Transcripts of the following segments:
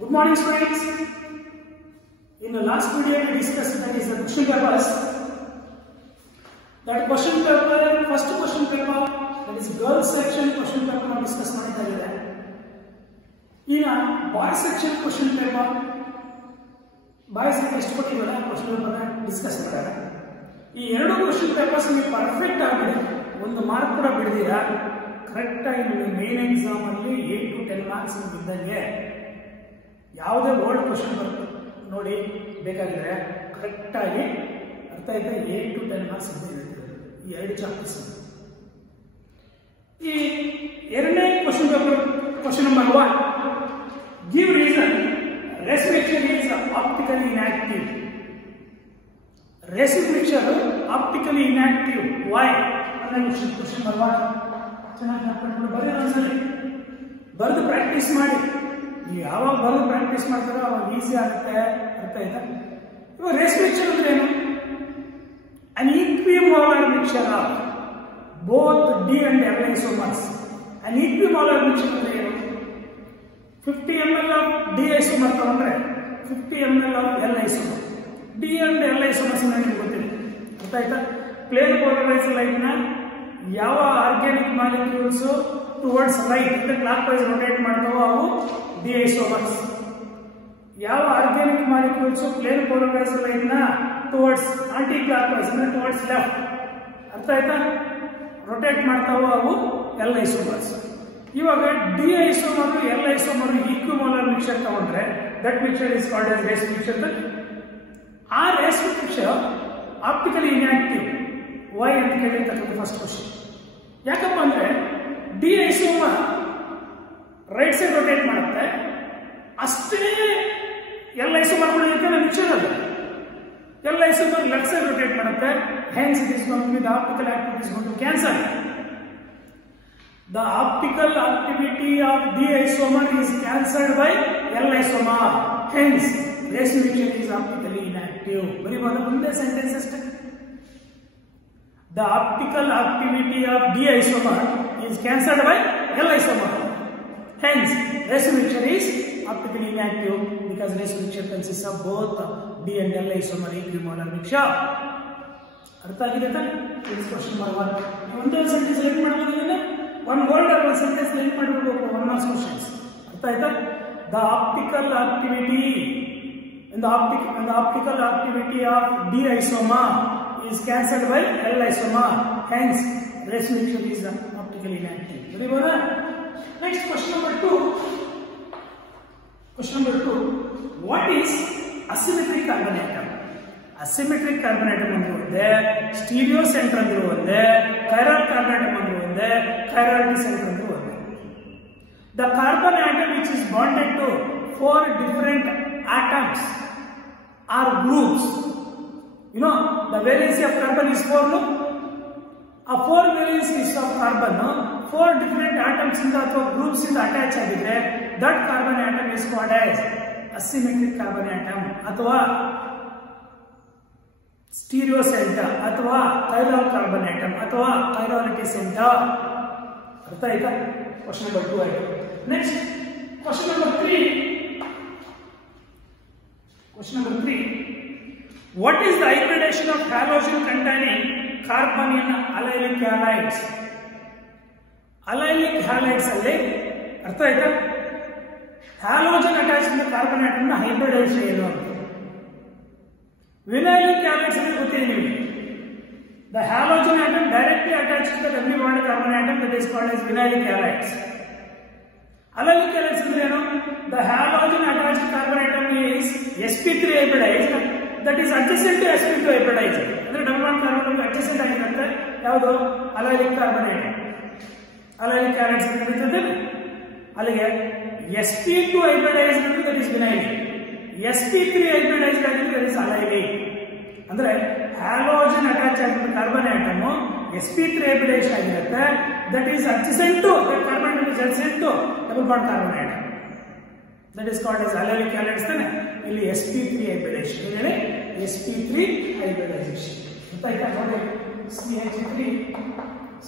Good morning, students. In the last video, we discussed that is the question papers. That question paper, first question paper, that is girls section question paper, we discuss ಮಾಡಿದ್ದಾರೆ. ಈಗ boys section question paper boys ಎಷ್ಟು ಕೊಟ್ಟಿವಲ್ಲ question paper discuss ಮಾಡ್ತಾರೆ. ಈ ಎರಡು question papers ನೀವು perfect ಆಗಿದೆ, ಒಂದು mark ಕೂಡ ಬಿಡದಿರಾ ಕರೆಕ್ಟ್ ಆಗಿ ನೀವು ಮೇನ್ ಎಕ್ಸಾಮ್ ಅಲ್ಲಿ 8 to 10 ಮಾರ್ಕ್ಸ್ ಬಿದ್ದಂಗೆ ಯಾವುದೇ ವರ್ಡ್ ಕ್ವೆಶ್ಚನ್ ನೋಡಿ ಬೇಕಾಗಿದ್ರೆ ಕರೆಕ್ಟ್ ಆಗಿ ಅರ್ಥ ಇದ್ರೆ 8 to 10 ಮಾರ್ಕ್ಸ್ ಬಿದ್ದಿರುತ್ತೆ ಈ ಎರಡು ಚಾಪ್ಟರ್ಸ್. ಈ ಎರಡನೇ question paper question number 1, give reason race mixture is optically inactive. Race mixture optically inactive, why? Question number 1 ಚೆನ್ನಾಗಿ ನೆನಪಿಟ್ಕೊಂಡು ಬರೀ ಒಂದ್ಸಲಿ ಬರೆದು ಪ್ರಾಕ್ಟೀಸ್ ಮಾಡಿ. ನೀವು ಯಾವಾಗ ಬರೆದು ಪ್ರಾಕ್ಟೀಸ್ ಮಾಡ್ತಾರೋ ಅವಾಗ ಈಸಿ ಆಗುತ್ತೆ. ಅರ್ಥ ಆಯ್ತಾ? ಇವಾಗ ರೇಸ್ ಮಿಕ್ಸರ್ ಅಂದ್ರೆ ಏನು? an equimolar mixture of both D and L isomers. an equimolar mixture ಅಂದ್ರೆ ಏನು? 50 ml of D isomer ತಗೊಂಡ್ರೆ 50 ml of L isomer. D and L isomers ನಿಮಗೆ ಗೊತ್ತಿದೆ. ಅರ್ಥ ಆಯ್ತಾ? ಪ್ಲೇನ್ ಪೋಲರೈಸ್ಡ್ ಲೈಟ್ ನ ಯಾವ ಆರ್ಗ್ಯಾನಿಕ್ ಮಾಲಿಕ್ಯೂಲ್ಸ್ ಟುವರ್ಡ್ಸ್ ರೈಟ್ ಅಂದ್ರೆ ಕ್ಲಾಕ್ ವೈಸ್ ರೊಟೇಟ್ ಮಾಡ್ತಾವೋ ಅವು ಡಿ ಐಸೋಮರ್ಸ್. ಯಾವ organic molecules plane polarised light ನ ಟುವರ್ಡ್ಸ್ ಆಂಟಿ ಕ್ಲಾಕ್ ವೈಸ್ ಅಂದ್ರೆ ಟುವರ್ಡ್ಸ್ ಲೆಫ್ಟ್ ಅರ್ಥ ಆಯ್ತಾ ರೊಟೇಟ್ ಮಾಡ್ತಾವೋ ಅವು ಎಲ್ ಐಸೋಮರ್ಸ್. ಇವಾಗ D isomer L isomer equimolar mixture ತಗೊಂಡ್ರೆ that mixture is called as race mixture. ಆ race mixture optically inactive. Why ಅಂತ ಕೇಳಿರ್ತಕ್ಕಂಥ ಫಸ್ಟ್ ಕ್ವಶನ್. ಯಾಕಪ್ಪ ಅಂದ್ರೆ D isomer right side rotate ಮಾಡುತ್ತೆ, ಅಷ್ಟೇ ಎಲ್ ಐಸೋಮರ್ ಮಿಕ್ಸರ್ ಅಲ್ಲ. L isomer left side rotate ಮಾಡುತ್ತೆ, hence it is going to be the optical activity is going to cancel. The optical activity of D isomer is cancelled by L isomer. Hence, race mixture is optically inactive. Very well, one sentence ಅಷ್ಟೇ. The optical activity of D isomer is cancelled by L isomer. Hence, race mixture is optically inactive because race mixture consists of both D and L isomer equimolar mixture. ಅರ್ಥ ಆಗಿದೆ ತಾನೆ? This question number 1. ಒಂದೇ sentence link ಮಾಡಬಹುದು. one word or one sentence link ಮಾಡಬೇಕು. 1 marks questions. ಅರ್ಥ ಆಯ್ತಾ? The optical activity in the optical activity of D isomer is cancelled by L isomer. Hence, race mixture is optically inactive. Very well. Next question number 2. Question number 2. What is asymmetric carbon atom? Asymmetric carbon atom ಅಂದ್ರೆ ಒಂದೇ, stereo centre ಅಂದ್ರೆ ಒಂದೇ, chiral carbon atom ಅಂದ್ರೆ ಒಂದೇ, chirality center ಅಂದ್ರೆ ಒಂದೇ. The carbon atom which is bonded to 4 different atoms are groups. You know, the valency of carbon is 4, no? A 4 valencies of carbon, 4 different atoms in the groups in the attach ಆಗಿದ್ರೆ that carbon atom is called as asymmetric carbon atom ಅಥವಾ stereo centre ಅಥವಾ chiral carbon atom ಅಥವಾ chirality center. ಅರ್ಥ ಆಯ್ತಾ? Question number 2 ಆಯ್ತು. Next question number 3. Question number 3. What is the hybridization of halogen containing carbon in allylic halides? Allylic halides ಅಲ್ಲಿ ಅರ್ಥ ಆಯ್ತಾ? Halogen attach ಇದ್ದ ಕಾರ್ಬನ್ ಆಟಮ್ ನ ಹೈಬ್ರಿಡೈಸೇಷನ್ ಏನು ಅಂತ. ವಿನೈಲಿಕ್ ಹ್ಯಾಲೈಡ್ಸ್ ಅಲ್ಲಿ ಗೊತ್ತಿದೆ ನಿಮಗೆ. The halogen atom directly attached to the doubly bonded carbon atom that is called as vinylic halides. Allylic halides ಅಂದ್ರೆ ಏನು? The halogen attached carbon atom is sp3 hybridized that is adjacent to sp2 hybridized. ಅಂದ್ರೆ double bond carbon adjacent ಆಗಿರುತ್ತೆ ಯಾವುದು? allylic carbon atom. Allylic halides ಅಂತ ಕರೀತಾರೆ. ಅಲ್ಲಿಗೆ sp2 hybridized ಅಂದ್ರೆ that is vinylic. sp3 hybridized ಅಂದ್ರೆ that is allylic. ಅಂದ್ರೆ halogen attach ಆಗಿರೋ ಕಾರ್ಬನ್ ಆಟಮ್ sp3 ಹೈಬ್ರಿಡೈಸ್ ಆಗಿರುತ್ತೆ that is adjacent to that carbon atom is adjacent to double bond carbon atom that is called as allylic halides. ತಾನೆ ಇಲ್ಲಿ sp3 hybridisation ಹೇಳಿ sp3 hybridisation ಅಂತ ಆಯ್ತಾ ನೋಡಿ. CH3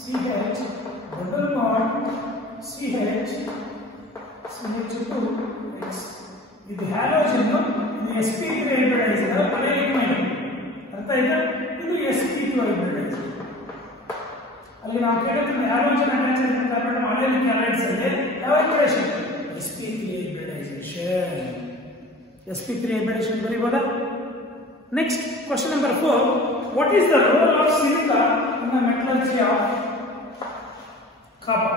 CH double bond CH CH2X ಇದು sp3 ಹೈಬ್ರಿಡೈಸರ್ ಪೊಲಿಯಮೈನ್ ಅರ್ಥ ಆಯ್ತಾ ಇದು sp2 ಹೈಬ್ರಿಡೈಸರ್ ಅಲ್ಲಿ ನಾವು ಕೇಳಿದ್ರೆ halogen attachment carbon aldehyde halides ಅಲ್ಲಿ ಯಾವ hybridisation sp3 hybridization sp3 hybridization ಬರೀಬೋದಾ next question number 4 what is the role of silica in the metallurgy of copper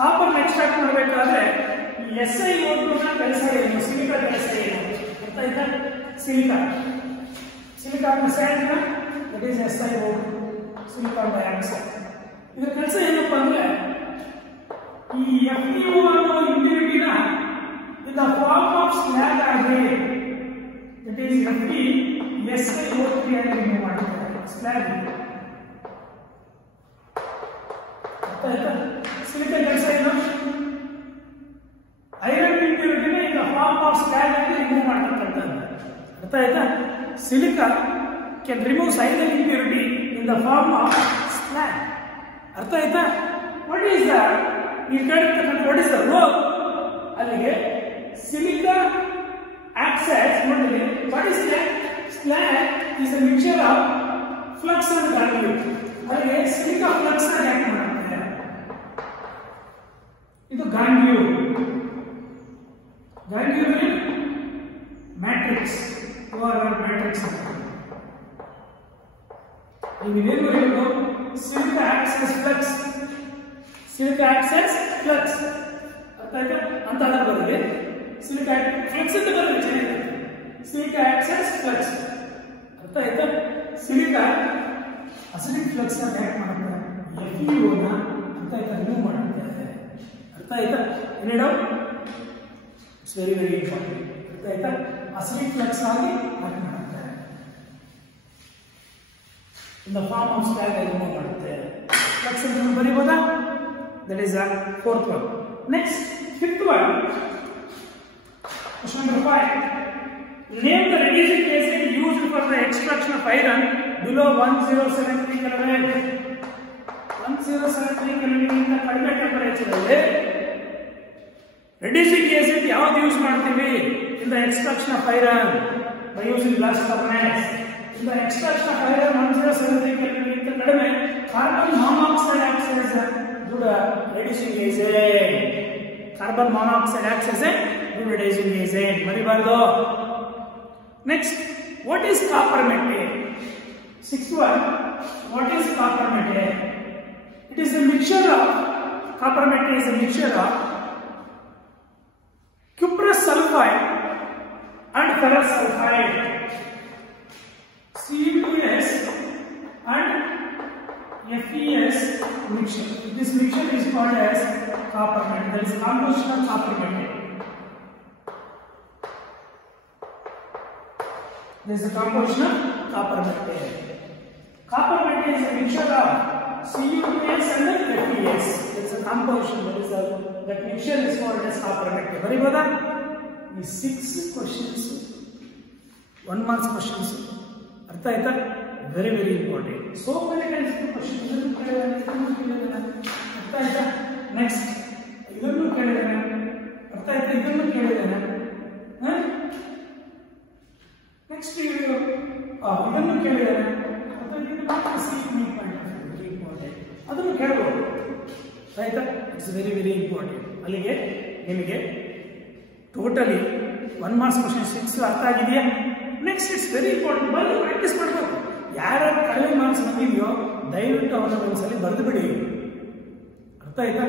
copper extract ಮಾಡಬೇಕಾದ್ರೆ SiO2 ನ ಕೆಲಸ ಏನು ಸಿಲಿಕಾ ಕೆಲಸ ಏನು ಅರ್ಥ ಆಯ್ತಾ ಸಿಲಿಕಾ ನ sand that is SiO2 silicon dioxide ಇದರ ಕೆಲಸ ಏನಪ್ಪ ಅಂದ್ರೆ ಈ FeO ಅನ್ನೋ ಇಂಪ್ಯೂರಿಟಿನ in the form of slag ಆಗಿ that is SiO3 ಆಗಿ ರಿಮೂವ್ ಮಾಡ್ತಾರೆ slag ಅರ್ಥ ಆಯ್ತಾ ಸಿಲಿಕಾ ಕೆಲಸ ಏನು ಐರನ್ ಇಂಪ್ಯೂರಿಟಿನ in the form of slag ಆಗಿ ರಿಮೂವ್ ಮಾಡ್ತಕ್ಕಂಥದ್ದು ಅರ್ಥ ಆಯ್ತಾ silica can remove iron impurity in the form of slag ಅರ್ಥ ಆಯ್ತಾ what is that what is the role ಅಲ್ಲಿಗೆ ಸಿಲಿಕಾ acts ನೋಡಿ what is slag is a mixture of flux and granule ಅಲ್ಲಿಗೆ silica flux ನ act ಮಾಡುತ್ತೆ ಇದು granule matrix matrix ನೀವೇನು ಹೇಳೋದು ಸಿಲಿಕಾ acts as flux ಅರ್ಥ ಆಯ್ತಾ ಅಂತ ಬರಲಿ ಸಿಲಿಕಾ ಫ್ಲಕ್ಸ್ ಅಂತ ಬರಲಿ ಚೆನ್ನಾಗಿ ಸಿಲಿಕಾ acts as flux ಅರ್ಥ ಆಯ್ತಾ ಸಿಲಿಕಾ ಅಸಿಡಿಕ್ ಫ್ಲಕ್ಸ್ ಅನ್ನು ಆಕ್ಟ್ ಮಾಡುತ್ತೆ FeO ನ ಅರ್ಥ ಆಯ್ತಾ ರಿಮೂವ್ ಮಾಡುತ್ತೆ ಅರ್ಥ ಆಯ್ತಾ ಏನೇನೋ ಇಟ್ಸ್ ವೆರಿ ಇಂಪಾರ್ಟೆಂಟ್ ಅರ್ಥ ಆಯ್ತಾ ಅಸಿಡಿಕ್ ಫ್ಲಕ್ಸ್ ಆಗಿ ಆಕ್ಟ್ ಮಾಡುತ್ತೆ in the form of slag remove ಮಾಡುತ್ತೆ ಫ್ಲಕ್ಸ್ ಅಂತ ಬರೀಬೋದಾ that is the fourth one next fifth one question number 5 name the reducing agent used for the extraction of iron below 1073 Kelvin 1073 Kelvin ಇಂದ ಕಡಿಮೆ temperature ಅಲ್ಲಿ reducing agent ಯಾವುದು use ಮಾಡ್ತೀವಿ in the extraction of iron by using blast furnace in the extraction of iron 1073 Kelvin ಇಂದ ಕಡಿಮೆ carbon monoxide acts as a good reducing agent carbon monoxide acts as a good reducing agent ಮರಿಬಾರದು next what is copper metal sixth one what is copper metal it is a mixture of copper metal is a mixture of cuprous sulfide and ferrous sulfide CuS and FeS mixture. This mixture is called as copper metal. There is a composition of copper metal. There is a composition of copper metal. Copper metal is a mixture of CuS and FeS. There is a composition. That mixture is called as copper metal. Very good. These 6 questions, 1 mark questions. Artha aita? Very important. So many kinds of questions. Next, ಇದನ್ನು ಕೇಳಿದಾನೆ ಅರ್ಥ ಆಯ್ತಾ ಇದನ್ನು ಕೇಳಿದಾನೆ next ಇದನ್ನು ಕೇಳಿದಾನೆ ಅದನ್ನು ಕೇಳಬಹುದು ಆಯ್ತಾ it's very important ಅಲ್ಲಿಗೆ ನಿಮಗೆ ಟೋಟಲಿ 1 ಮಾರ್ಕ್ಸ್ ಕ್ವಶನ್ 6 ಅರ್ಥ ಆಗಿದೆಯಾ ನೆಕ್ಸ್ಟ್ ಇಟ್ಸ್ ವೆರಿ ಇಂಪಾರ್ಟೆಂಟ್ ಬಂದು ಪ್ರಾಕ್ಟೀಸ್ ಮಾಡಬೇಕು ಯಾರು ಕಡಿಮೆ ಮಾರ್ಕ್ಸ್ ಬಂದಿದೆಯೋ ದಯವಿಟ್ಟು ಅವರ ಒಂದ್ಸಲಿ ಬರೆದು ಬಿಡಿ ಅರ್ಥ ಆಯ್ತಾ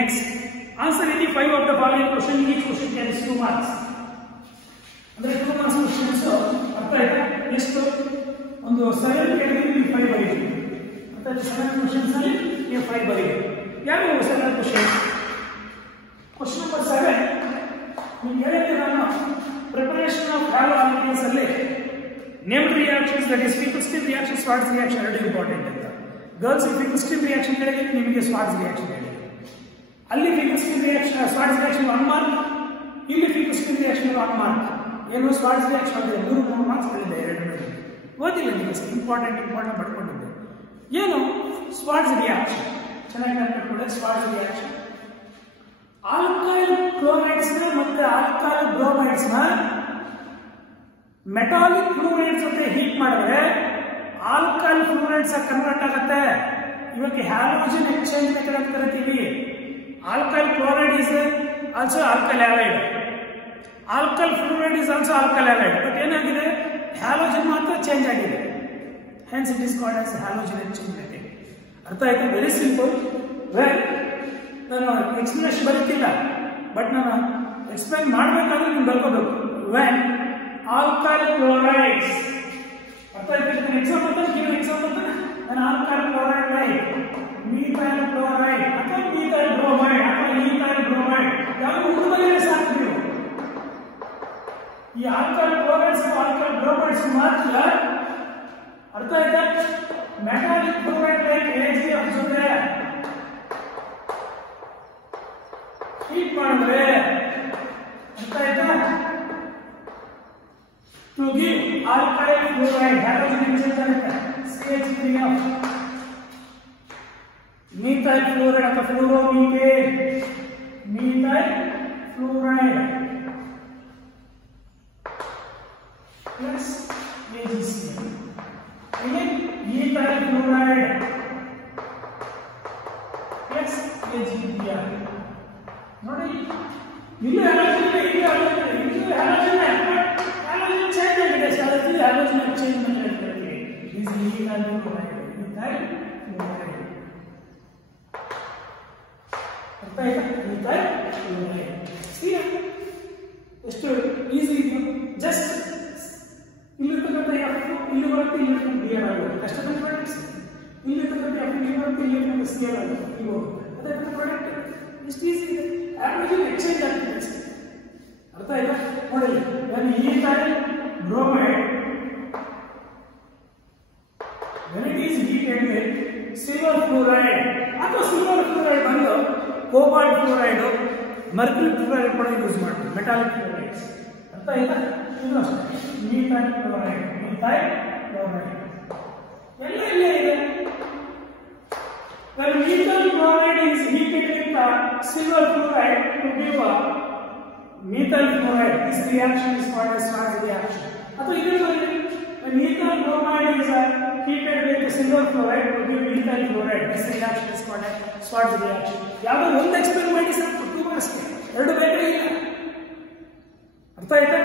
next answer any 5 of the following question each question carries 2 marks ಅಂದ್ರೆ 2 ಮಾರ್ಕ್ಸ್ ಕ್ವಶನ್ಸ್ ಅರ್ಥ ಆಯ್ತಾ ಎಷ್ಟು ಒಂದು 7 ಕೇಳಿದ್ರೆ 5 ಬರೀತೀವಿ ಅರ್ಥ ಆಯ್ತಾ 7 ಕ್ವಶನ್ಸ್ ಅಲ್ಲಿ ನೀವು 5 ಬರೀರಿ ಯಾರು 7 ಕ್ವಶನ್ ನಂಬರ್ 7 ನೀವು ಹೇಳಿದ್ರೆ ನಾನು ಪ್ರಿಪರೇಷನ್ ಆಫ್ ಹ್ಯಾಲೋ ಆಲ್ಕೀನ್ಸ್ ಅಲ್ಲಿ named reactions that is Finkelstein reaction Schwarz reaction very important ಅಂತ girls Finkelstein reaction ಹೇಳಿದ್ರೆ ನಿಮಗೆ Schwarz reaction ಹೇಳಿದೆ ಅಲ್ಲಿ Finkelstein reaction Schwarz reaction 1 mark ಇಲ್ಲಿ Finkelstein reaction 1 mark ಏನು Schwarz reaction ಅಂದ್ರೆ 3 ಮಾರ್ಕ್ಸ್ ಹೇಳಿದೆ ಎರಡು ಓದಿಲ್ಲ ನೀವು ಇಂಪಾರ್ಟೆಂಟ್ ಬರ್ಕೊಂಡಿದ್ದೆ ಏನು Schwarz reaction ಚೆನ್ನಾಗಿ ನೆನಪಿಟ್ಕೊಳ್ಳಿ Schwarz reaction ಆಲ್ಕೈಲ್ ಕ್ಲೋರೈಡ್ಸ್ ಮತ್ತೆ ಆಲ್ಕೈಲ್ ಬ್ರೋಮೈಡ್ಸ್ ನ ಮೆಟಾಲಿಕ್ ಫ್ಲೂರೈಡ್ಸ್ ಜೊತೆ ಹೀಟ್ ಮಾಡಿದ್ರೆ ಆಲ್ಕೈಲ್ ಫ್ಲೂರೈಡ್ಸ್ ಕನ್ವರ್ಟ್ ಆಗುತ್ತೆ. ಇವಕ್ಕೆ ಹ್ಯಾಲೋಜನ್ ಎಕ್ಸ್ಚೇಂಜ್ ಮೆಥಡ್ ಅಂತ ಕರಿತೀವಿ. Alkyl chloride is also alkyl halide, alkyl fluoride is also alkyl halide. But ಏನಾಗಿದೆ, ಹ್ಯಾಲೋಜನ್ ಮಾತ್ರ ಚೇಂಜ್ ಆಗಿದೆ. Hence it is called as halogen exchange method. ಅರ್ಥ ಆಯ್ತಾ? Very simple. ವೆಲ್, ನಾನು ಎಕ್ಸ್ಪ್ಲನೇಷನ್ ಬರೀತಿಲ್ಲ, ಬಟ್ ನಾನು explain ಮಾಡಬೇಕಾದ್ರೆ ನೀವು ಬರ್ಕೋಬೇಕು. ವೆನ್ ಆಲ್ಕೈಲ್ ಕ್ಲೋರೈಡ್ಸ್, ಅರ್ಥ ಆಯ್ತಾ? ಎಕ್ಸಾಂಪಲ್ ನಾನು alkyl chloride like methyl chloride ಅಥವಾ ಮೀಥೈಲ್ ಬ್ರೋಮೈಡ್ ಅಥವಾ ಈಥೈಲ್ ಬ್ರೋಮೈಡ್ ಯಾವ ಹುಡುಗರಿಗೆ ಸಾಕು ನೀವು. ಈ ಆಲ್ಕೈಲ್ ಕ್ಲೋರೈಡ್ಸ್ ಆಲ್ಕೈಲ್ ಬ್ರೋಮೈಡ್ಸ್ ಮಾತ್ರ. ಅರ್ಥ ಆಯ್ತಾ? ಮೆಟಾಲಿಕ್ ಕ್ಲೋರೈಡ್ ಲೈಕ್ AgF ಜೊತೆ ಹೀಟ್ ಮಾಡಿದ್ರೆ, ಅರ್ಥ ಆಯ್ತಾ, to give alkyl fluoride halogen exchange ಆಗುತ್ತೆ CH3F methyl fluoride ಅಥವಾ ಫ್ಲೂರೋಮೀಥೇನ್ methyl fluoride plus AgCl again ethyl fluoride plus AgBr. ನೋಡಿ ಇಲ್ಲಿ ಹ್ಯಾಲೋಜನ್ ಇದೆ, ಇಲ್ಲಿ ಹ್ಯಾಲೋಜನ್ ಚೇಂಜ್ ಆಗಿದೆ. ಅದಕ್ಕೆ ಹ್ಯಾಲೋಜನ್ ಎಕ್ಸ್ಚೇಂಜ್ ಮೆಥಡ್ ಕರೀತೀವಿ. This is ethyl chloride. ಅರ್ಥ ಆಯ್ತಾ? Ethyl chloride. ಸಿ ಎಷ್ಟು ಈಸಿ ಇದೆಯೋ. ಜಸ್ಟ್ ಇಲ್ಲಿರ್ತಕ್ಕಂಥ F ಇಲ್ಲಿ ಬರುತ್ತೆ, ಇಲ್ಲಿರ್ತಕ್ಕಂಥ Br ಆಗುತ್ತೆ. ಕಷ್ಟಪಟ್ಟು ಪ್ರಾಡಕ್ಟ್ಸ್ ಇಲ್ಲಿರ್ತಕ್ಕಂಥ F ಇಲ್ಲಿ ಬರುತ್ತೆ, ಇಲ್ಲಿರ್ತಕ್ಕಂಥ Cl ಆಗುತ್ತೆ, ಇಲ್ಲಿ ಹೋಗುತ್ತೆ. ಅದೇ ಪ್ರಾಡಕ್ಟ್ ಎಷ್ಟು ಈಸಿ ಇದೆ. ಹ್ಯಾಲೋಜನ್ ಎಕ್ಸ್ಚೇಂಜ್ ಆಗ್ತದೆ. ಅರ್ಥ ಆಯ್ತಾ? ನೋಡಿ, when ethyl bromide, when it is heated with silver fluoride ಅಥವಾ silver fluoride ಬಂದು cobalt fluoride, mercury fluoride ಕೂಡ ಯೂಸ್ ಮಾಡ್ತೀವಿ, ಮೆಟಾಲಿಕ್ ಫ್ಲೂರೈಡ್ಸ್. ಅರ್ಥ ಆಯ್ತಾ? ಇದು methyl chloride ಎಲ್ಲ ಇಲ್ಲೇ ಇದೆ. when methyl chloride is heated with silver fluoride to give a methyl fluoride, this reaction is called as Schwarz reaction. Ato idu when methyl bromide is heated with silver fluoride to give methyl fluoride, this reaction is called as Schwarz reaction. ಯಾವುದು ಒಂದು experiment ಇದೆ sir, 2 marks, ಎರಡು ಬೇಕಾಗಿಲ್ಲ. ಅರ್ಥ ಆಯ್ತಾ?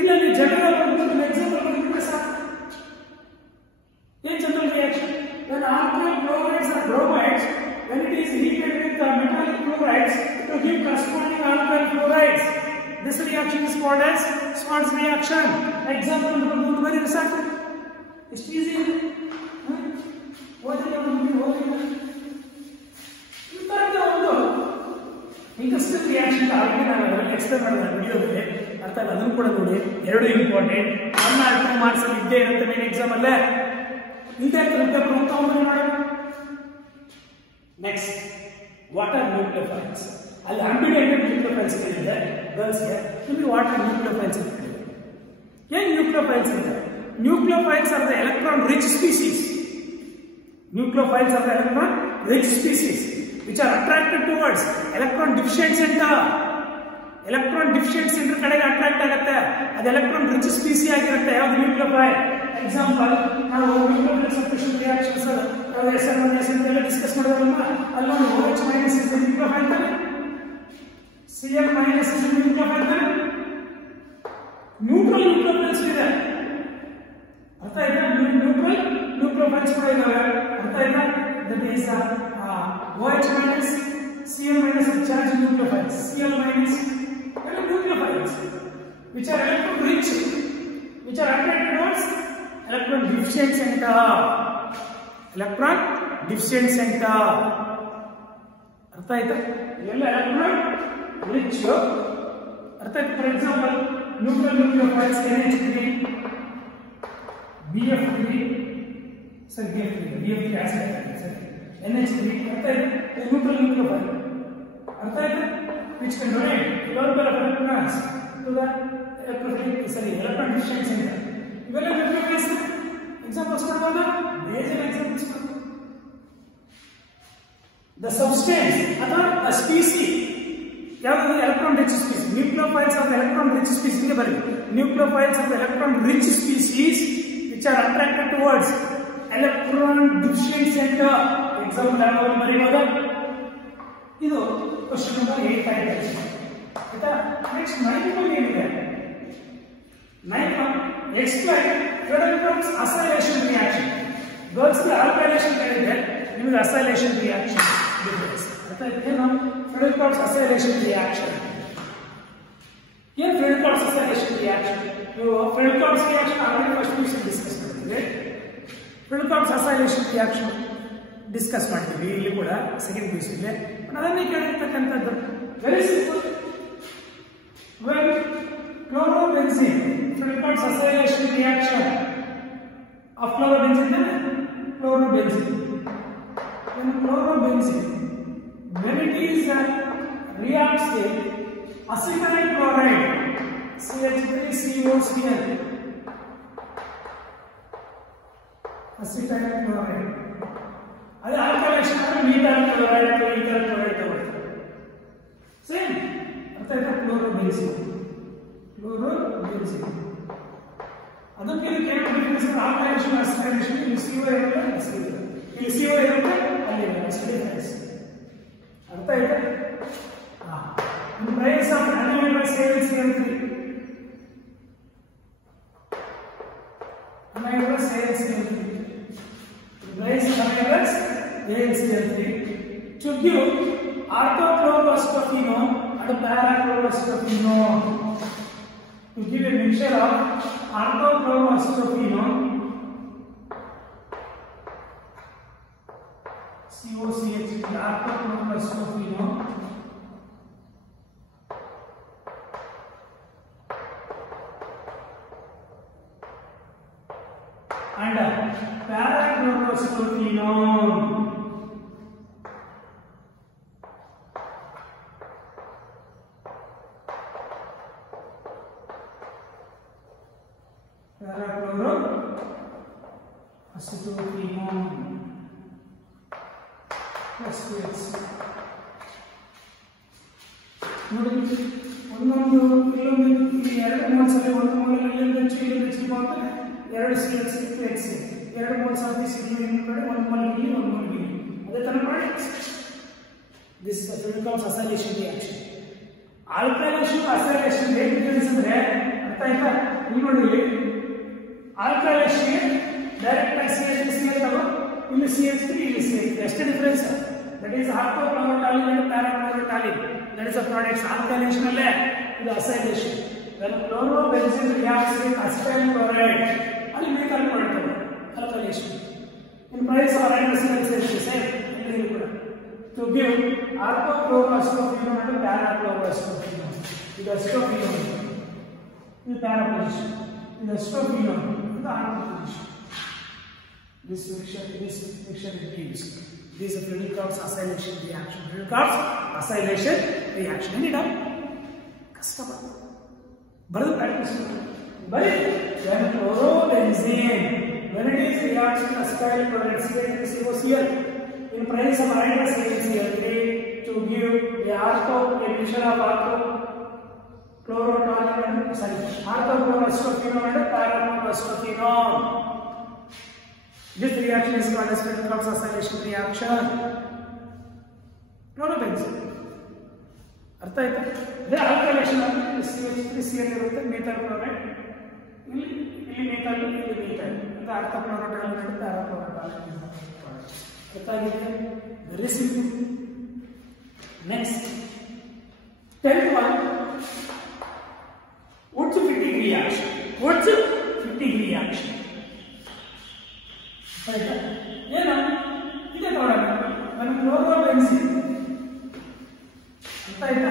ಇಲ್ಲ ನೀವು general ಒಂದು ಎಕ್ಸಾಂಪಲ್ ಕೊಡ್ಬಿಟ್ರೆ ಸಾಕು. ಏನು general reaction? when alkyl chlorides or bromides, when it is heated with the metallic fluorides to give corresponding alkyl fluorides, this reaction is called as Schwarz reaction. Example number very result. It's easy. What is the industrial reaction already ನಾನು explain ಮಾಡಿದ ವಿಡಿಯೋದಲ್ಲಿ. ಅರ್ಥ ಆಗ ಅದನ್ನು ಕೂಡ ನೋಡಿ. ಎರಡು important. 1 or 2 marks ಇದ್ದೇ ಇರುತ್ತೆ ಮೇನ್ ಎಕ್ಸಾಮ್ ಅಲ್ಲೇ. ಇದೇ ಪೇಪರ್ ಅಂತ ನೋಡಿ. Next water nucleophiles. ಅಲ್ಲಿ ಆಂಬಿಡೆಂಟೆಡ್ ನ್ಯೂಕ್ಲಿಯೋಫೈಲ್ಸ್ ಇದೆ ಗರ್ಲ್ಸ್ಗೆ, ಇಲ್ಲಿ ವಾಟರ್ ನ್ಯೂಕ್ಲಿಯೋಫೈಲ್ಸ್ ಅಂತ ಹೇಳಿದೆ. ಏನು ನ್ಯೂಕ್ಲಿಯೋಫೈಲ್ಸ್ ಇದೆ? Nucleophiles are the electron rich species. Nucleophiles are the electron rich species which are attracted towards electron deficient center. Electron deficient centre ಕಡೆಗೆ ಅಟ್ರಾಕ್ಟ್ ಆಗುತ್ತೆ. ಅದು ಎಲೆಕ್ಟ್ರಾನ್ ರಿಚ್ ಸ್ಪೀಸಿ ಆಗಿರುತ್ತೆ. ಯಾವುದು? ನ್ಯೂಕ್ಲಿಯೋಫೈಲ್. ಎಕ್ಸಾಂಪಲ್ ನಾವು ನ್ಯೂಕ್ಲಿಯೋಫೈಲ್ ಸಬ್ಸ್ಟಿಟ್ಯೂಷನ್ ರಿಯಾಕ್ಷನ್ಸ್ ನಾವು SN1 SN2 ಎಲ್ಲ discuss ಮಾಡಿದ್ರಲ್ಲ, ಅಲ್ಲಿ ಒಂದು OH ಮೈನಸ್ ಇಸ್ ನ್ಯೂಕ್ಲಿಯೋಫೈಲ್ ತಾನೆ, Cl ಮೈನಸ್ ಇಸ್ ನ್ಯೂಕ್ಲಿಯೋಫೈಲ್ ತಾನೆ. ನ್ಯೂಟ್ರಲ್ ನ್ಯೂಕ್ಲಿಯೋಫೈಲ್ಸ್ ಇದೆ. ಅರ್ಥ ಆಯ್ತಾ? ನ್ಯೂಟ್ರಲ್ ನ್ಯೂಕ್ಲಿಯೋಫೈಲ್ಸ್ ಕೂಡ ಇದಾವೆ. ಅರ್ಥ ಆಯ್ತಾ? That is OH minus Cl minus charged nucleophiles. Cl minus nucleophiles which are electron rich, which are attracted towards electron deficient center. Electron deficient center. ಅರ್ಥ ಆಯ್ತಾ? ಇವೆಲ್ಲ electron rich. ಅರ್ಥ ಆಯ್ತು? For example neutral nucleophiles NH3, BF3, ಸರಿ BF3 acid ಸರಿ NH3. ಅರ್ಥ ಆಯ್ತು? Neutral nucleophile. ಅರ್ಥ ಆಯ್ತು? which can donate local electrons to the electron deficient center. ಇವೆಲ್ಲ ನ್ಯೂಕ್ಲಿಯೋಫೈಲ್ಸ್ ಎಕ್ಸಾಂಪಲ್ಸ್ ಕೊಡ್ಬೋದಾ? ಬೇಜಾನ್ ಎಕ್ಸಾಂಪಲ್ಸ್ ಕೊಡ್ಬೋದು. the substance ಅಥವಾ a species ಯಾವುದು electron rich species. Nucleophiles of electron rich species ಗೆ ಬರಿ. Nucleophiles of electron rich species which are attracted towards electron deficient center. Example ಯಾವುದು ಬರೀಬೋದಾ? ಇದು ಕ್ವೆಶ್ಚನ್ ನಂಬರ್ 8 ಆಗಿದೆ. ಆಯ್ತಾ? ನೆಕ್ಸ್ಟ್ 9 ಏನಿದೆ? 9 explain Friedel-Crafts acylation reaction. Girls ಗೆ alkylation ಹೇಳಿದೆ, ನಿಮಗೆ acylation reaction difference. ಆಯ್ತಾ? ಇದೇನು Friedel-Crafts acylation reaction. ಏನು Friedel-Crafts acylation reaction? ನೀವು Friedel-Crafts reaction already first piece discuss ಮಾಡಿದ್ವಿ. Friedel-Crafts acylation reaction ಡಿಸ್ಕಸ್ ಮಾಡ್ತೀವಿ ಇಲ್ಲಿ ಕೂಡ ಸೆಕೆಂಡ್ ಪೀಸ್ ಇದೆ. ಅದನ್ನೇ ಕೇಳಿರ್ತಕ್ಕಂಥದ್ದು very simple. When chlorobenzene, Friedel-Crafts acylation reaction of chlorobenzene, when chlorobenzene, when it is reacts with acetyl chloride, CH3COCl, acetyl chloride, ಅದು alkylation ಅಂದ್ರೆ methyl chloride ಅಥವಾ ethyl chloride ತಗೊಳ್ತಾರೆ. ಸೇಮ್ ಅರ್ಥ ಆಯ್ತಾ? chlorobenzene ಅದಕ್ಕೆ ಇದಕ್ಕೆ ಏನು ಡಿಫರೆನ್ಸ್ ಅಂದ್ರೆ ಆಲ್ಕಲೈನೇಷನ್ ಅಸಿಟೈಲೇಷನ್ ಇಲ್ಲಿ CO ಇರುತ್ತೆ ಇಲ್ಲಿ CO ಇರುತ್ತೆ ಅಲ್ಲಿ ಅಸಿಟೈಲೇಷನ್. ಅರ್ಥ ಆಯ್ತಾ? In price of anhydrous AlCl3, anhydrous AlCl3, in price of anhydrous AlCl3 to give orthochloroacetonone and parachloroacetonone. To give a mixture of orthochloroacetonone, COCH, orthochloroacetonone, and parachloroacetonone. Parachloroacetonone plus PX. ನೋಡಿ ಒಂದೊಂದು ಇಲ್ಲೊಂದು ಎರಡು moles ಅಲ್ಲಿ ಒಂದು mole ಇಲ್ಲಿಂದ ಹೆಚ್ಚಿಗೆ ಮಾಡ್ತಾರೆ, ಎರಡು CH PX, ಎರಡು ಮೋಲ್ಸ್ ಆಫ್ ದಿಸ್ ಇನ್ನೊಂದು ಕಡೆ ಒಂದು ಮೋಲ್ ಇಲ್ಲಿ ಒಂದು ಮೋಲ್ ಇಲ್ಲಿ, ಅದೇ ತರ ಮಾಡಿ. This is Friedel-Crafts acylation reaction. Alkylation acylation ಹೇಗೆ ಡಿಫರೆನ್ಸ್ ಅಂದ್ರೆ ಅರ್ಥ ಆಯ್ತಾ? ಇಲ್ಲಿ ನೋಡಿ ಆಲ್ಕಲೈನೇಷನ್ ಡೈರೆಕ್ಟ್ ಆಗಿ CH3Cl ತಗೋ, ಇಲ್ಲಿ CH3 ಇಲ್ಲಿ CH3 ಅಷ್ಟೇ difference. That is orthochlorotoluene and parachlorotoluene. That is a products alkylation ಅಲ್ಲೇ ಇದು acylation. when chlorobenzene reacts with acetyl chloride ಅಲ್ಲಿ methyl chloride ತಗೋ ಆಲ್ಕಲೈನೇಷನ್. in price of anhydrous AlCl3 same ಇಲ್ಲಿ ಕೂಡ to give orthochloroacetonone and parachloroacetonone. ಇದು acetophenone, ಇದು para position, ಇದು acetophenone, ಇದು alpha position. This mixture it gives. This is a Friedel-Crafts acylation reaction. Friedel-Crafts acylation reaction. Any doubt? Customer. Brother practice. But when chlorobenzene, when it is reacts with acetyl chloride, CH3COCl, in presence of anhydrous AlCl3 to give the mixture of orthochloroacetonone and parachloroacetonone. This reaction is called as Friedel-Crafts acylation reaction. Chlorobenzene. ಅರ್ಥ ಆಯ್ತಾ? ಇದೇ ಆಲ್ಕಲೈನೇಷನ್ ಅಂದ್ರೆ CH3Cl ಇರುತ್ತೆ, methyl chloride, ಇಲ್ಲಿ methyl, ಇಲ್ಲಿ methyl, ಅಂದ್ರೆ ಆರ್ಥೋಕ್ಲೋರೋಟಾಲಿನ್ and ಪ್ಯಾರಾಕ್ಲೋರೋಟಾಲಿನ್. ಅರ್ಥ ಆಗಿದೆ? Very simple. Next 10th one, Wurtz-Fittig reaction. Wurtz-Fittig reaction. ಆಯ್ತಾ? ಏನು ಇದೆ ನೋಡೋಣ. when chlorobenzene ಅರ್ಥ ಆಯ್ತಾ?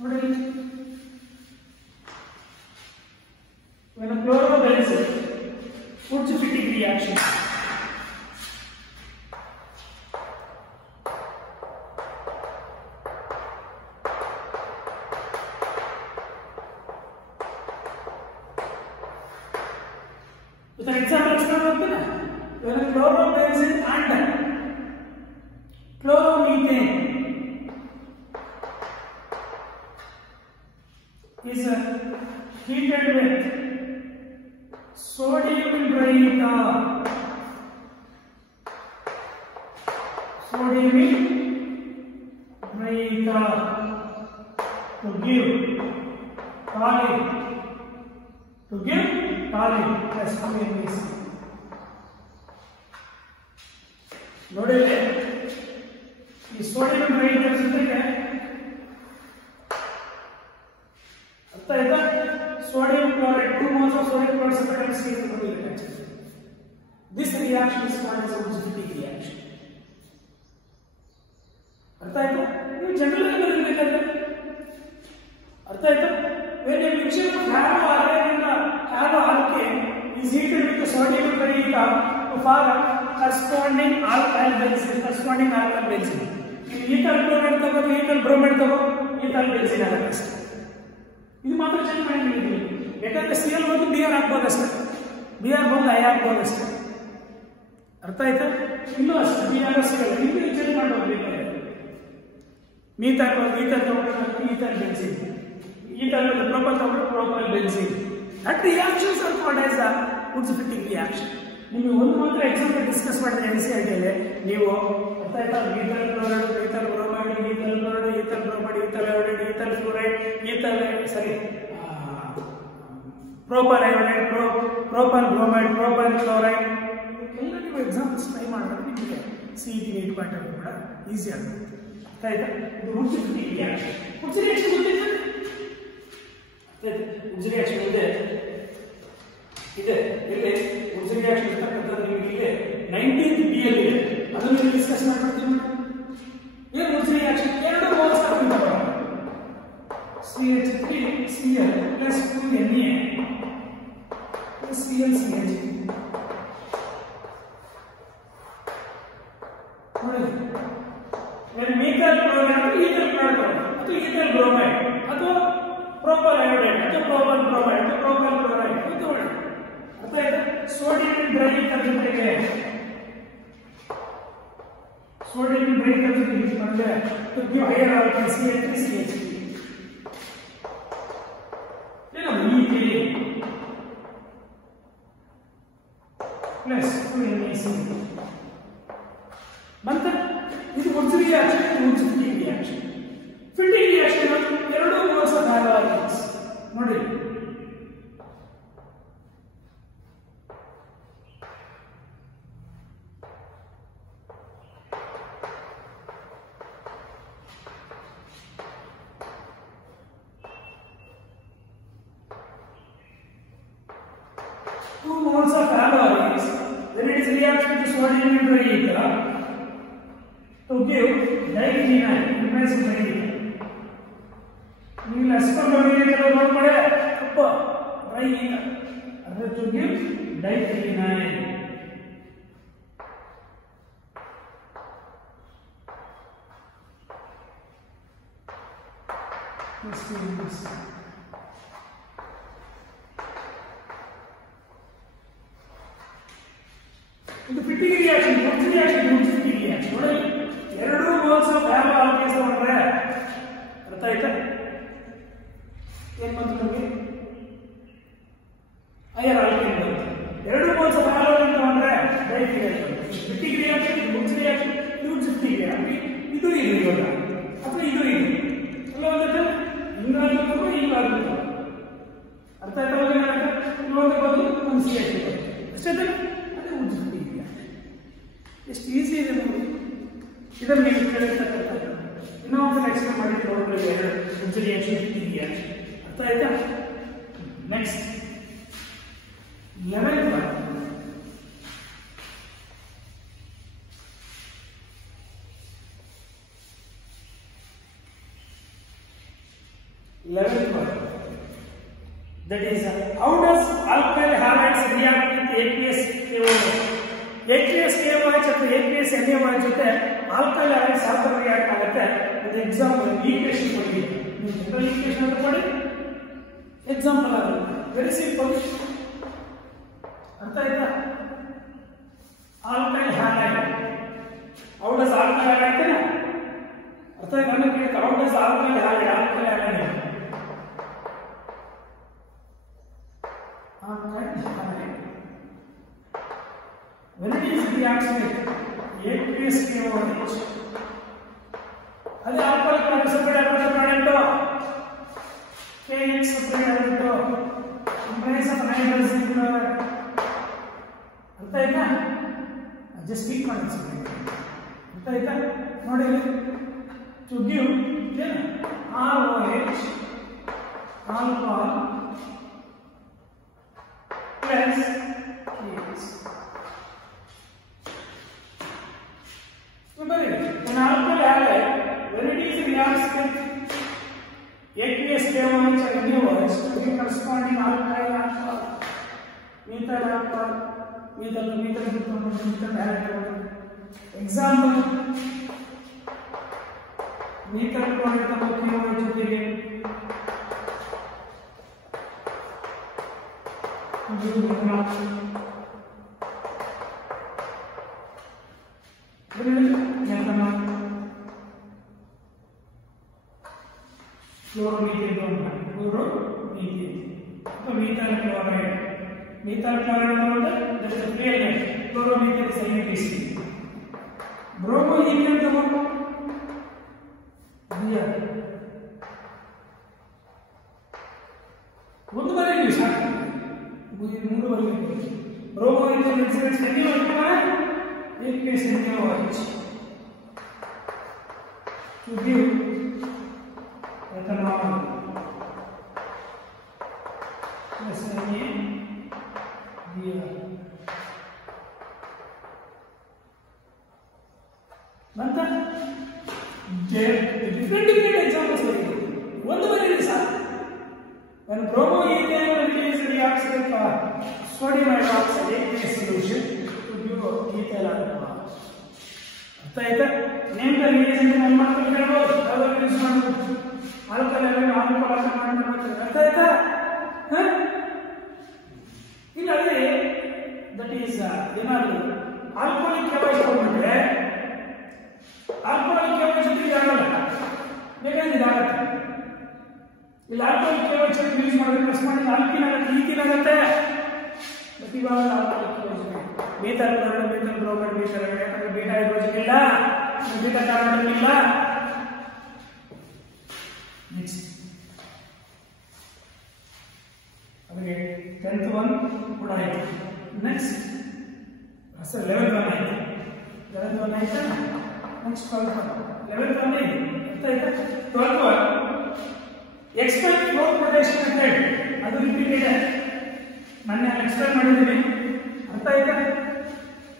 ನೋಡಿ when chlorobenzene Wurtz-Fittig reaction. example explain when chlorobenzene and is heated with sodium bromide. Sodium bromide to give toluene. To give toluene as PMC. ನೋಡಿದ್ರೆ ಈ sodium bright ಜೊತೆಗೆ ಅರ್ಥ ಆಯ್ತಾ sodium chloride 2 moles of sodium chloride separately stated in the reaction. This reaction is called as Wurtzbach reaction. ಅರ್ಥ ಆಯ್ತಾ ನೀವು general ಆಗಿ ಬರೀಬೇಕಾದ್ರೆ ಅರ್ಥ ಆಯ್ತಾ when a mixture of haloarine and haloalkane is heated with the sodium bromide to form corresponding alkyl benzene. In ethyl chloride ತಗೊಂಡು ethyl bromide ತಗೊಂಡು ethyl benzene ಆಗುತ್ತೆ. ಇದು ಮಾತ್ರ ಚೆಕ್ ಮಾಡಿದ್ದೀವಿ ಯಾಕಂದ್ರೆ ಸಿಎಲ್ ಬಂದು ಬಿಆರ್ ಹಾಕ್ಬೋದು ಅಷ್ಟೇ ಬಿಆರ್ ಬಂದು ಐ ಹಾಕ್ಬೋದು ಅಷ್ಟೇ ಅರ್ಥ ಆಯ್ತಾ ಇಲ್ಲೂ ಅಷ್ಟೇ ಬಿಆರ್ ಸಿಎಲ್ ಇದು ಚೆಕ್ ಮಾಡಿ ಹೋಗ್ಬೇಕು ಮೀಥಾಲ್ ತಗೊಂಡು ಈಥಲ್ ಬೆನ್ಸಿನ್ ಈಥಲ್ ಪ್ರೊಪಲ್ ತಗೊಂಡು propyl benzene that reactions are called as a Wurtzbach reaction ನಿಮಗೆ ಒಂದು ಮಾತ್ರ ಎಕ್ಸಾಂಪಲ್ ಡಿಸ್ಕಸ್ ಮಾಡಿದ್ರೆ ಎನ್ಸಿಆರ್ಟಿಯಲ್ಲಿ ನೀವು ಅರ್ಥ ಆಯ್ತಾ ethyl chloride ethyl bromide ethyl chloride ethyl bromide ethyl iodide ethyl fluoride ethyl propyl iodide propyl bromide propyl chloride ಎಲ್ಲ ನೀವು examples try ಮಾಡಿದ್ರೆ ನಿಮಗೆ CET ನೀಟ್ ಪಾಠ ಕೂಡ ಈಸಿ ಆಗುತ್ತೆ ಅರ್ಥ ಆಯ್ತಾ ಇದು Wurtzbach ರಿಯಾಕ್ಷನ್ Wurtzbach ರಿಯಾಕ್ಷನ್ ಗೊತ್ತಿದೆ Wurtzbach ರಿಯಾಕ್ಷನ್ ಇದೆ ಇಲ್ಲಿ Wurtzbach ರಿಯಾಕ್ಷನ್ ಇರ್ತಕ್ಕಂಥದ್ದು ನಿಮಗೆ ಇಲ್ಲಿ 19th B ಅಲ್ಲಿ ಇದೆ ಅದನ್ನು ಡಿಸ್ಕಸ್ ಮಾಡ್ತೀವಿ ಏನು Wurtzbach ರಿಯಾಕ್ಷನ್ ಎರಡು ಮೋಲ್ಸ್ ತಗೊಂಡು CH3Cl plus 2Na plus ClCH ನೋಡಿ when methyl chloride ethyl chloride ಅಥವಾ ethyl bromide ಅಥವಾ propyl iodide ಅಥವಾ propyl bromide ಅಥವಾ propyl chloride ಇದು ನೋಡಿ ಅರ್ಥ ಆಯ್ತಾ ಸೋಡಿಯಂ ಬ್ರೈಟ್ ಜೊತೆಗೆ ಯೂಸ್ ಮಾಡಿದ್ರೆ to give higher alkyl CH3CH3 ಏನು methane plus 2NaC ಮತ್ತೆ ಇದು Wurtzbach reaction Wurtzbach reaction fitting reaction ಎರಡು ಮೋಲ್ಸ್ ಆಫ್ ಹ್ಯಾಲೋಆಲ್ಕೇನ್ಸ್ ನೋಡಿ two moles of haloalkanes then it is reaction to sodium bromide to give diphenyl imagine diphenyl ನೀವು as per ಬರೆಯಲಿಲ್ಲ ನೋಡ್ಕೊಳ್ಳಿ ತಪ್ಪ bright ಅದರ to give diphenyl ಇದು fitting reaction Wurtzbach reaction ನೋಡಿ ಎರಡು moles of haloalkanes ತಗೊಂಡ್ರೆ ಅರ್ಥ ಆಯ್ತಾ ಏನು ಬಂತು ನಮಗೆ ಹೈಯರ್ ಆಲ್ಕೇನ್ ಬಂತು ಎರಡು ಮೋಲ್ಸ್ ಆಫ್ ಹ್ಯಾಲೋಆಲ್ಕೇನ್ ತಗೊಂಡ್ರೆ ಡೈಫಿನೈಲ್ ಬಂತು ಫಿಟ್ಟಿಂಗ್ ರಿಯಾಕ್ಷನ್ Wurtzbach ರಿಯಾಕ್ಷನ್ ಇದು ಇವಾಗ ಅಥವಾ ಇದು ಎಲ್ಲ ಒಂದೇ ಹಿಂಗಾಗಬೇಕು ಹಿಂಗಾಗಬೇಕು ಅರ್ಥ ಆಯ್ತಾ ಇನ್ನೊಂದು ಬಂದು ಒಂದು CH ಅಷ್ಟೇ ಅದೇ Wurtzbach ಎಷ್ಟು ಈಸಿ ಇದೆ ನೋಡಿ ಇದನ್ನು ನೀವು ಕೇಳಿರ್ತಕ್ಕಂಥದ್ದು ಇನ್ನೊಂದು ಎಕ್ಸ್ಪ್ಲೇನ್ ಮಾಡಿ ನೋಡ್ಕೊಳ್ಳಿ ಎರಡು Wurtzbach ರಿಯಾಕ್ಷನ್ ಅರ್ಥ ಆಯ್ತಾ next 11th one that is how does alkyl halides react with aqueous KOH aqueous KOH ಅಥವಾ aqueous NaOH ಜೊತೆ alkyl halides ಯಾವ ತರ ರಿಯಾಕ್ಟ್ ಆಗುತ್ತೆ ಒಂದು ಎಕ್ಸಾಂಪಲ್ ಈಕ್ವೇಷನ್ ಕೊಡಿ ನೀವು ಜನರಲ್ ಈಕ್ವೇಷನ್ ಅಂತ ಕೊಡಿ ಎಕ್ಸಾಂಪಲ್ ಆಗುತ್ತೆ ವೆರಿ ಸಿಂಪಲ್ ಅರ್ಥ ಆಯ್ತಾ alkyl halide how does alkyl halide ಅರ್ಥ ಆಯ್ತಾ how does alkyl halide AKSKOH. ಅದೇ alcoholic separate product KX separate product companies of hydrogen chloride. ಅರ್ಥ ಆಯ್ತಾ? ಜಸ್ಟ್ ಸ್ಪೀಕ್ ಮಾಡಿ ಅರ್ಥ ಆಯ್ತಾ? ನೋಡಿ to give ROH alcohol plus KX. Remember, an alcohol halide, when it is reacts with AKSKOH and NaOH to the corresponding alkyl alcohol, methyl alcohol, methyl halide. Example, methyl chloride of KOH ಜೊತೆಗೆ methyl chloride ಅಂದ್ರೆ that is a clear name. Chloromethane is NaPC. Bromoethane ತಗೊಂಡು ಒಂದು ಬರೀ ಸಾಕು, ಮೂರು ಬರೀ. Bromoethane incidents AKSNaOH to give ethanol ನಂತರ different examples ಒಂದು ಬರೀ ಸಾಕು. When bromoethane reacts with sodium hydroxide aqueous solution to give ethyl alcohol. ಅರ್ಥ ಆಯ್ತಾ? ನೇಮ್ ದ ರಿಲೇಷನ್ ಏನು ಮಾಡ್ಕೊಂಡು ಹೇಳ್ಬೋದು, ಯಾವಾಗ ಯೂಸ್ ಮಾಡ್ಬೋದು, ಆಲ್ಕೋಹಾಲ್ ಎಲ್ಲ ಆಲ್ಕೋಹಾಲ್ ಮಾಡ್ಬೋದು. ಅರ್ಥ ಆಯ್ತಾ? ಈಗ ಅದೇ ದಟ್ ಈಸ್ ಏನಾದ್ರು ಆಲ್ಕೋಹಾಲಿಕ್ KOH ತಗೊಂಡ್ರೆ ಆಲ್ಕೋಹಾಲಿಕ್ KOH ಜೊತೆಗೆ ಆಗಲ್ಲ, ಬೇಕಾದ್ರೆ ಆಗುತ್ತೆ. ಇಲ್ಲಿ ಆಲ್ಕೋಹಾಲಿಕ್ KOH ಯೂಸ್ ಮಾಡಿದ್ರೆ ಪ್ಲಸ್ ಮಾಡಿ ಆಲ್ಕಿನ್ ಆಗುತ್ತೆ, ಈಥಿನ್ ಆಗುತ್ತೆ. ಬಟ್ ಇವಾಗ alcoholic KOH methyl chloride, methyl bromide, methyl ಯಾಕಂದ್ರೆ ಬೀಟಾ ಹೈಡ್ರೋಜನ್ ಇಲ್ಲ, ಬೀಟಾ ಕಾರ್ಬನ್ ಇಲ್ಲ. ನೆಕ್ಸ್ಟ್ ಅದಕ್ಕೆ 10th one ಕೂಡ ಆಯ್ತು. ನೆಕ್ಸ್ಟ್ 11th one ಆಯ್ತು. 11th one ಆಯ್ತಾ? Next 12th one. 11th one ಅರ್ಥ ಆಯ್ತಾ? 12th one expect froth flotation method, ಅದು ರಿಪೀಟೆಡ್ ಮೊನ್ನೆ ಎಕ್ಸ್ಪ್ಲೇನ್ ಮಾಡಿದ್ದೀನಿ. ಅರ್ಥ ಆಯ್ತಾ?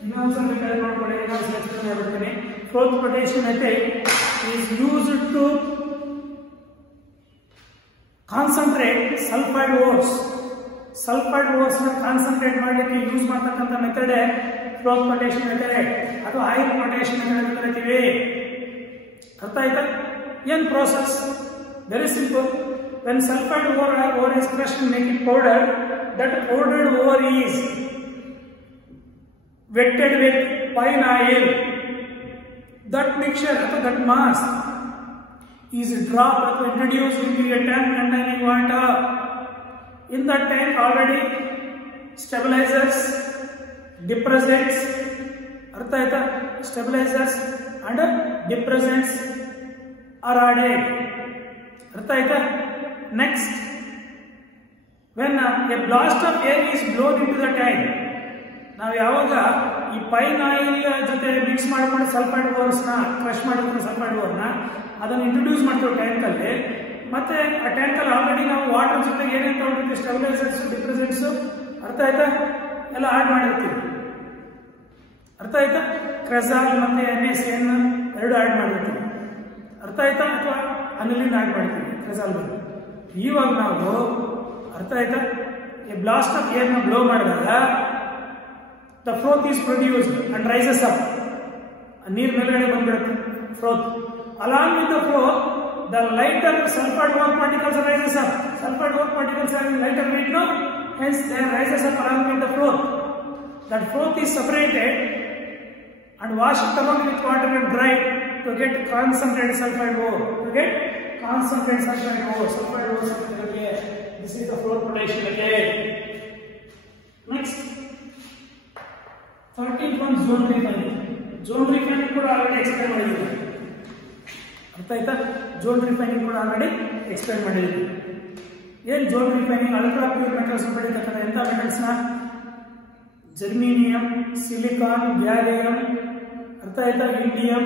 ಇನ್ನೊಂದ್ಸಲ ಬೇಕಾದ್ರೆ ನೋಡ್ಕೊಳ್ಳಿ, ಇನ್ನೊಂದ್ಸಲ ಎಕ್ಸ್ಪ್ಲೇನ್ ಮಾಡ್ಬಿಡ್ತೀನಿ. Froth flotation method is used to concentrate sulphide ores. Sulphide ores ನ ಕಾನ್ಸಂಟ್ರೇಟ್ ಮಾಡಲಿಕ್ಕೆ ಯೂಸ್ ಮಾಡ್ತಕ್ಕಂಥ ಮೆಥಡ್ ಫ್ಲೋರ್ ಪ್ರೊಟೆಕ್ಷನ್ ಮೆಥಡ್, ಅಥವಾ ಆಯಿಲ್ ಪ್ರೊಟೆಕ್ಷನ್ ಮೆಥಡ್ ಅಂತ ಕರಿತೀವಿ. ಅರ್ಥ ಆಯ್ತಾ? ಏನ್ process? Very simple. When sulfide ore is crushed and make it powder, that powdered ore is wetted with pine oil. That mixture, that mass, is dropped or introduced into a tank containing water. In that tank already stabilizers, depressants, stabilizers and depressants are added. ಅರ್ಥ ಆಯ್ತಾ? Next when a blast of air is blown into the tank, ನಾವು ಯಾವಾಗ ಈ pine oil ಜೊತೆ mix ಮಾಡ್ಕೊಂಡು sulphide ಓರ್ಸ್ನ crush ಮಾಡಿಕೊಂಡು sulphide ಓರ್ನ ಅದನ್ನು ಇಂಟ್ರೊಡ್ಯೂಸ್ ಮಾಡ್ತೀವಿ ಟ್ಯಾಂಕಲ್ಲಿ. ಮತ್ತೆ ಆ ಟ್ಯಾಂಕಲ್ಲಿ ಆಲ್ರೆಡಿ ನಾವು ವಾಟರ್ ಜೊತೆಗೆ ಏನೇನು ತಗೊಂಡಿರ್ತೀವಿ, ಸ್ಟೆಬಿಲೈಸರ್ಸ್, ಡಿಪ್ರೆಸೆಂಟ್ಸ್, ಅರ್ಥ ಆಯ್ತಾ, ಎಲ್ಲ ಆಡ್ ಮಾಡಿರ್ತೀವಿ. ಅರ್ಥ ಆಯ್ತಾ? ಕ್ರೆಸಾಲ್ ಮತ್ತೆ NaCN ಎರಡು ಆಡ್ ಮಾಡಿರ್ತೀವಿ. ಅರ್ಥ ಆಯ್ತಾ? ಅಥವಾ ಅನಿಲಿನ್ ಆಡ್ ಮಾಡ್ತೀವಿ ಕ್ರೆಸಾಲ್ ಬಗ್ಗೆ. ಇವಾಗ ನಾವು ಅರ್ಥ ಆಯ್ತಾ, ಈ ಬ್ಲಾಸ್ಟ್ ಆಫ್ ಏರ್ ನ ಬ್ಲೋ ಮಾಡಿದಾಗ the froth is produced and rises up, ನೀರ್ ಮೇಲ್ಗಡೆ ಬಂದ್ಬಿಡುತ್ತೆ froth. Along with the froth the lighter sulphide ore particles rises up. Sulphide ore particles are lighter weight now, hence they rises up along with the froth. That froth is separated and washed along with water and dried to get concentrated sulfide ore. To get concentrated sulfide ore, sulfide ore. This is the froth production again. Next, 13th one zone 3. Zone refining ಕೂಡ already explain ಮಾಡಿದ್ದೀವಿ. ಅರ್ಥ ಆಯ್ತಾ? Zone refining ಕೂಡ already explain ಮಾಡಿದ್ದೀವಿ. ಏನ್ zone refining? Ultra pure metals ಪಡಿತಕ್ಕಂಥ ಎಂಥ ಮೆಟಲ್ಸ್ನ? ಜರ್ಮೇನಿಯಂ, ಸಿಲಿಕಾನ್, ಗ್ಯಾಲಿಯಂ, ಅರ್ಥ ಆಯ್ತಾ, ಇಂಡಿಯಂ,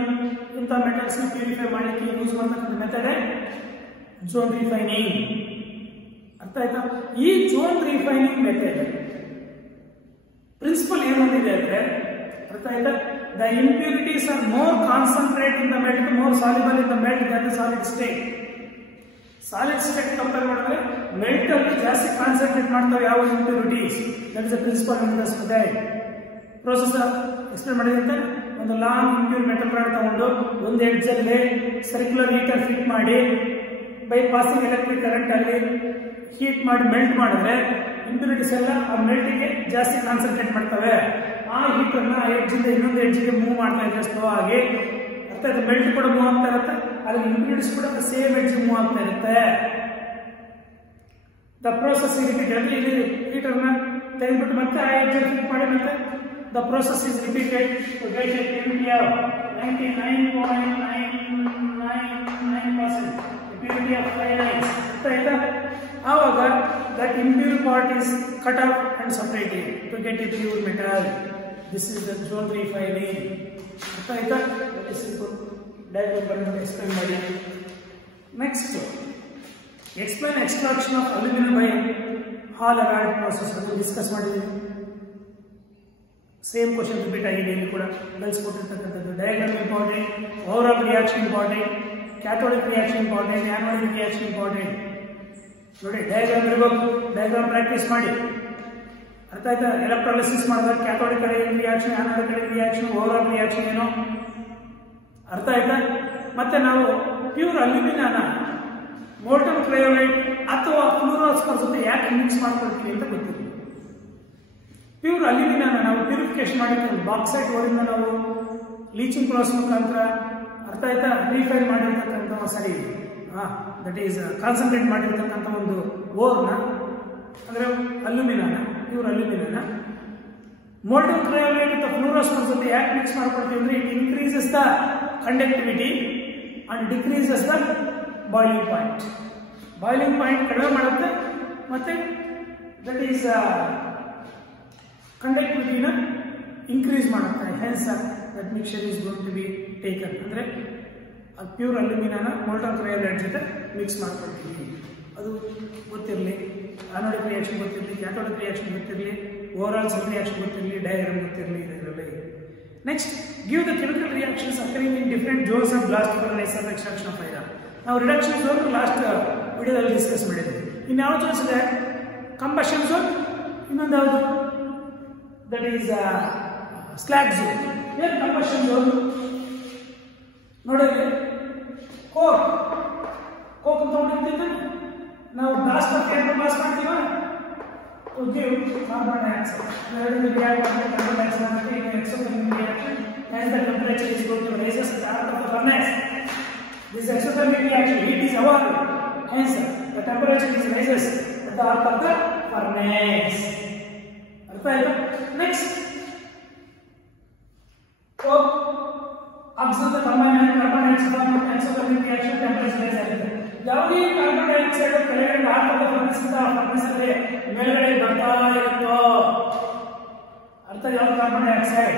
ಇಂಥ ಮೆಟಲ್ಸ್ ಪ್ಯೂರಿಫೈ ಮಾಡಲಿಕ್ಕೆ ಯೂಸ್ ಮಾಡತಕ್ಕಂಥ ಮೆಥಡ್ ಝೋನ್ ರಿಫೈನಿಂಗ್. ಅರ್ಥ ಆಯ್ತಾ? ಈ ಝೋನ್ ರಿಫೈನಿಂಗ್ ಮೆಥಡ್ ಪ್ರಿನ್ಸಿಪಲ್ ಏನೊಂದಿದೆ ಅಂದ್ರೆ, ಅರ್ಥ ಆಯ್ತಾ, the impurities are more concentrate in the melt, more soluble in the melt than the solid state. Solid state compare ಮಾಡಿದ್ರೆ ಮೆಲ್ಟ್ ಅಲ್ಲಿ ಜಾಸ್ತಿ ಕಾನ್ಸಂಟ್ರೇಟ್ ಮಾಡ್ತಾವೆ ಯಾವ impurities. That is the principle in the method. Process explain ಮಾಡಿದಂತೆ ಒಂದು long impure metal rod ತಗೊಂಡು ಒಂದು edge ಅಲ್ಲಿ ಸರ್ಕ್ಯುಲರ್ ಹೀಟರ್ ಫಿಟ್ ಮಾಡಿ ಬೈ ಪಾಸಿಂಗ್ ಎಲೆಕ್ಟ್ರಿಕ್ ಕರೆಂಟ್ ಅಲ್ಲಿ ಹೀಟ್ ಮಾಡಿ ಮೆಲ್ಟ್ ಮಾಡಿದ್ರೆ ಇಂಪ್ಯೂರಿಟೀಸ್ ಎಲ್ಲ ಆ ಮೆಲ್ಟಿಗೆ ಜಾಸ್ತಿ ಕಾನ್ಸಂಟ್ರೇಟ್ ಮಾಡ್ತವೆ. ಆ ಹೀಟರ್ನ ಆ ಎಡ್ಜ್ ಇಂದ ಇನ್ನೊಂದು ಎಡ್ಜ್ಗೆ ಮೂವ್ ಮಾಡ್ತಾ ಇದ್ರೆ ಸ್ಲೋ ಆಗಿ, ಅರ್ಥ ಆಯ್ತು, ಮೆಲ್ಟ್ ಕೂಡ ಮೂವ್ ಆಗ್ತಾ ಇರುತ್ತೆ, ಅದ್ರ ಇಂಪ್ಯೂರಿಟೀಸ್ ಕೂಡ ಸೇಮ್ ಎಡ್ಜ್ ಮೂವ್ ಆಗ್ತಾ ಇರುತ್ತೆ. The process repeated. ಇಲ್ಲಿ ಹೀಟರ್ನ ತೆಗೆದ್ಬಿಟ್ಟು ಮತ್ತೆ ಆ ಎಡ್ಜ್ ಫಿಟ್ ಮಾಡಿ ಮತ್ತೆ the process is repeated to get a purity of 99.999% purity of ಫೈನೈಟ್ಸ್. ಅರ್ಥ ಆಯ್ತಾ? ಆವಾಗ that impure part is cut off and separated to get a pure metal. This is the zone refining. ಅರ್ಥ ಆಯ್ತಾ? Diagram ಬಂದು explain ಮಾಡಿ. Next explain extraction of aluminium by Hall rod process ಅನ್ನು discuss ಮಾಡಿದ್ದೀವಿ. ಸೇಮ್ ಕ್ವಶನ್ ರಿಪೀಟ್ ಆಗಿದೆ ಇಲ್ಲಿ ಕೂಡ ಕಲಿಸ್ಕೊಟ್ಟಿರ್ತಕ್ಕಂಥದ್ದು. Diagram important, over reaction important, cathodic reaction important, anodic reaction important. ನೋಡಿ ಡಯಾಗ್ರಾಮ್ ಇರಬೇಕು, ಡಯಾಗ್ರಾಮ್ ಪ್ರಾಕ್ಟೀಸ್ ಮಾಡಿ. ಅರ್ಥ ಆಯ್ತಾ? ಎಲೆಕ್ಟ್ರಾಲಿಸಿಸ್ ಮಾಡಿದಾಗ ಕ್ಯಾಥೋಡಿಕ್ ಕಡೆ ರಿಯಾಕ್ಷನ್, ಆನೋಡಿಕ್ ಕಡೆ ರಿಯಾಕ್ಷನ್, ಓವರ್ ರಿಯಾಕ್ಷನ್ ಏನೋ ಅರ್ಥ ಆಯ್ತಾ? ಮತ್ತೆ ನಾವು ಪ್ಯೂರ್ ಅಲ್ಯೂಮಿನಿಯಂನ ಮೋಲ್ಟನ್ ಕ್ರಯೋಲೈಟ್ ಅಥವಾ ಫ್ಲೂರೋಸ್ಪರ್ ಜೊತೆ ಯಾಕೆ ಮಿಕ್ಸ್ ಮಾಡ್ಕೊಳ್ತೀವಿ ಅಂತ ಗೊತ್ತಿಲ್ಲ. ಪ್ಯೂರ್ ಅಲ್ಯೂಮಿನಿಯಂನ ನಾವು ಪ್ಯೂರಿಫಿಕೇಶನ್ ಮಾಡಿರ್ತೀವಿ, ಬಾಕ್ಸೈಟ್ ಓರಿಂದ ನಾವು ಲೀಚಿಂಗ್ ಪ್ರೋಸೆಸ್ ಮುಖಾಂತರ, ಅರ್ಥ ಆಯ್ತಾ, ರೀಫೈನ್ ಮಾಡಿರ್ತಕ್ಕಂಥ ಸರಿ ದಟ್ ಈಸ್ ಕಾನ್ಸಂಟ್ರೇಟ್ ಮಾಡಿರ್ತಕ್ಕಂಥ ಒಂದು ಓರ್ನ ಅಂದರೆ ಅಲ್ಯೂಮಿನಿಯಂನ, ಪ್ಯೂರ್ ಅಲ್ಯೂಮಿನಿಯಂನ ಮೋಲ್ಟನ್ ಕ್ರಯೋಲೈಟ್ ಅಥವಾ ಫ್ಲೂರೋಸ್ಪರ್ ಜೊತೆ ಯಾಕೆ ಮಿಕ್ಸ್ ಮಾಡ್ಕೊಳ್ತೀವಿ ಅಂದ್ರೆ it increases the conductivity and decreases the boiling point. Boiling point ಕಡಿಮೆ ಮಾಡುತ್ತೆ ಮತ್ತೆ ದಟ್ ಈಸ್ ಕಂಡಕ್ಟಿವಿಟಿನ ಇನ್ಕ್ರೀಸ್ ಮಾಡುತ್ತೆ. Hence that mixture is going to be taken. ಅಂದರೆ ಪ್ಯೂರ್ ಅಲ್ಯೂಮಿನಿಯಂನ ಮೋಲ್ಟನ್ ಕ್ರಯೋಲೈಟ್ ಜೊತೆ ಮಿಕ್ಸ್ ಮಾಡ್ಕೊಳ್ತೀವಿ. ಅದು ಗೊತ್ತಿರಲಿ, ಆನೋಡಿಕ್ ರಿಯಾಕ್ಷನ್ ಗೊತ್ತಿರಲಿ, ಕ್ಯಾಥೋಡಿಕ್ ರಿಯಾಕ್ಷನ್ ಗೊತ್ತಿರಲಿ, ಓವರ್ ಆಲ್ ಸೆಲ್ ರಿಯಾಕ್ಷನ್ ಗೊತ್ತಿರಲಿ, ಡಯಾಗ್ರಾಮ್ ಗೊತ್ತಿರಲಿ ಇದರಲ್ಲಿ. Next give the chemical reactions occurring in different zones of blast furnace of extraction of iron. ನಾವು ರಿಡಕ್ಷನ್ ಝೋನ್ ಲಾಸ್ಟ್ ವಿಡಿಯೋದಲ್ಲಿ ಡಿಸ್ಕಸ್ ಮಾಡಿದ್ವಿ. ಇನ್ನು ಯಾವ ಜೋನ್ಸ್ ಇದೆ? ಕಂಬಷನ್ ಝೋನ್, ಇನ್ನೊಂದು ಯಾವುದು? That is slag zone. ಏನು ಕಂಬಷನ್ ಝೋನ್? ನೋಡಿದ್ರೆ ಕೋಕ್ ತಗೊಂಡಿರ್ತಿದ್ದ ನಾವು ಬ್ಲಾಸ್ಟ್ ಮಾಡ್ತೀವಿ, ಬ್ಲಾಸ್ಟ್ ಮಾಡ್ತೀವ to give carbon dioxide. Where the reaction carbon dioxide in exothermic reaction, as the temperature is going to rise at the heart of the furnace. This exothermic reaction, heat is evolved. Hence, the temperature is rises at the heart of the furnace. Next, observe the carbon dioxide exothermic reaction temperature rises. ಯಾವುದೇ carbon dioxide ಕೆಳಗಡೆ heart of the furnace ಇಂದ furnace ಅಲ್ಲಿ ಮೇಲ್ಗಡೆ ಬರ್ತಾ ಇರುತ್ತೋ ಅರ್ಥ. ಯಾವ carbon dioxide?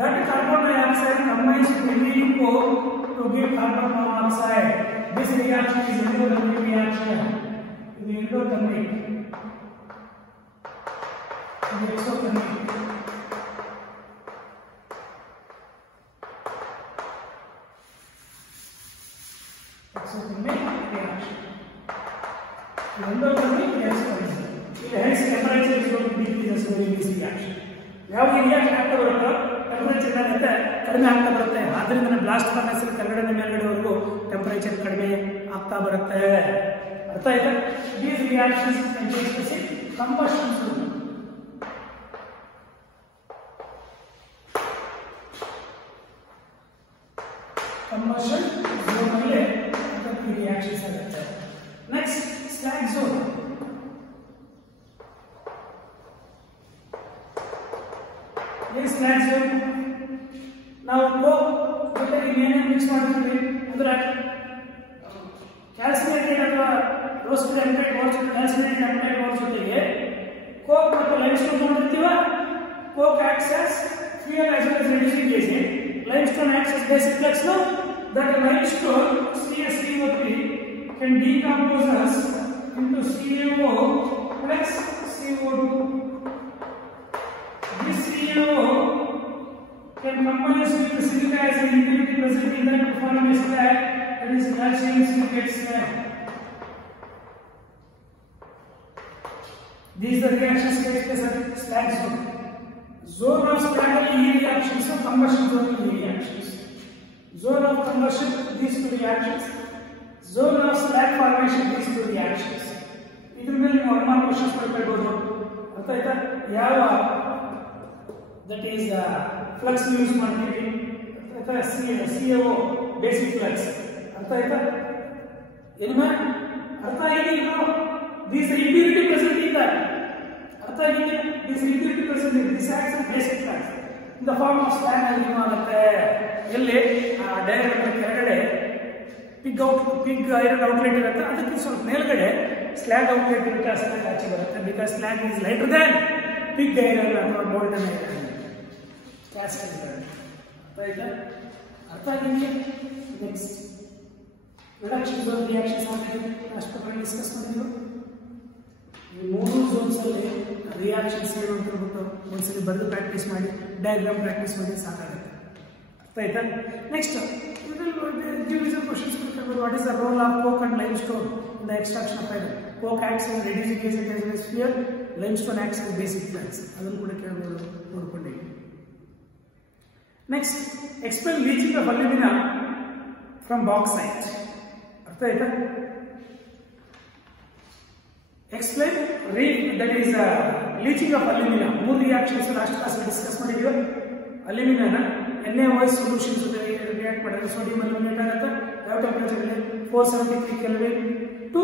That carbon dioxide combines with coke to give carbon monoxide. This reaction is endothermic reaction. It is endothermic. It is exothermic. Exothermic reaction. Endothermic reaction. Hence temperature is going to decrease during this reaction. ಯಾವ reaction ಆಗ್ತಾ ಬರುತ್ತೋ temperature ಏನಾಗುತ್ತೆ ಕಡಿಮೆ ಆಗ್ತಾ ಬರುತ್ತೆ. ಆದ್ರಿಂದ blast furnace ಕೆಳಗಡೆ ಮೇಲ್ಗಡೆವರೆಗೂ temperature ಕಡಿಮೆ ಆಗ್ತಾ ಬರುತ್ತೆ. ಅರ್ಥ ಆಯ್ತಾ? These reactions can take place in combustion zone. Combustion zone ಅಲ್ಲಿ ರಿಯಾಕ್ಷನ್ಸ್ ಆಗುತ್ತೆ. Next slag zone. Slag zone ನಾವು ಏನೇನು ಮಿಕ್ಸ್ ಮಾಡಿರ್ತೀವಿ ಅಂದ್ರೆ ಕ್ಯಾಲ್ಸಿನೇಟೆಡ್ ಅಥವಾ ರೋಸ್ಟೆಡ್ ಎಂಪೈಡ್ ಓರ್ ಜೊತೆ ಕ್ಯಾಲ್ಸಿನೇಟೆಡ್ ಎಂಪೈಡ್ ಓರ್ ಜೊತೆಗೆ ಕೋಕ್ ಮತ್ತು ಲೈಮ್ಸ್ಟೋನ್ ಮಾಡಿರ್ತೀವ. Coke acts as fuel as well as reducing agent. Limestone acts as basic flux. Now that limestone CaCO3 can decompose us into CaO plus CO2. This CaO can combine with the silica as an impurity present in that to form a slag, that is calcium silicate slag. These are the reactions take place at slag zone. Zone of slag reactions or combustion zone reactions. Zone of combustion, these two reactions. Zone of slag formation, these two reactions. इधर में normal questions पढ़ते बोलो. अतः इधर याव that is flux use marketing. अतः CaO basic flux. अतः इधर इनमें अतः ये देखो these impurity present in that. अतः ये this impurity present in this acts as basic flux. In the form of slag ಅಲ್ಲಿ ಏನಾಗುತ್ತೆ ಎಲ್ಲಿ ಡೈರೆಕ್ಟ್ ಕೆಳಗಡೆ ಪಿಗ್ ಐರನ್ ಔಟ್ಲೆಟ್ ಇರುತ್ತೆ, ಅದಕ್ಕೆ ಸ್ವಲ್ಪ ಮೇಲ್ಗಡೆ ಸ್ಲ್ಯಾಗ್ ಔಟ್ಲೆಟ್ ಇರುತ್ತೆ, ಅಷ್ಟೇ ಆಚೆ ಬರುತ್ತೆ. Because slag is lighter than pig iron ಅಥವಾ ಗೋಲ್ಡನ್ ಐರನ್ ಕ್ಯಾಸ್ಟ್ ಐರನ್. ಅರ್ಥ ಆಯ್ತಾ? ಅರ್ಥ ಆಗಿದೆಯಾ? ನೆಕ್ಸ್ಟ್ ರಿಡಕ್ಷನ್ ಝೋನ್ ರಿಯಾಕ್ಷನ್ಸ್ ಆಗಿದೆ, ಅಷ್ಟು ಡಿಸ್ಕಸ್ ಮಾಡಿದ್ರು. ಈ ಮೂರು ಝೋನ್ಸ್ ಅಲ್ಲಿ ರಿಯಾಕ್ಷನ್ಸ್ ಏನು ಅಂತ ಹೇಳ್ಬಿಟ್ಟು ಒಂದ್ಸಲಿ ಬರೆದು ಪ್ರಾಕ್ಟೀಸ್ ಮಾಡಿ, ಡಯಾಗ್ರಾಮ್ ಪ್ರಾಕ್ಟೀಸ್ ಮಾಡಿ ಸಾಕಾಗುತ್ತೆ. ಅರ್ಥ ಆಯ್ತಾ? Next what is the role of coke and limestone in the extraction of iron? Coke acts as reducing agent as well as fuel, limestone acts as basic flux. ಅದನ್ನು ಕೂಡ ಕೇಳಬಹುದು, ನೋಡ್ಕೊಳ್ಳಿ. Next explain leaching of alumina from bauxite. ಅರ್ಥ ಆಯ್ತಾ? explain that is leaching of alumina. ಮೂರು reactions last class discuss ಮಾಡಿದ್ವಿ. Aluminium NaOH solutions ಜೊತೆ react ಮಾಡಿದ್ರೆ ಸೋಡಿಯಂ ಅಲ್ಯೂಮಿನೇಟ್ ಆಗುತ್ತೆ. ಯಾವ ಟೆಂಪರೇಚರ್ ಅಲ್ಲಿ 473 kelvin to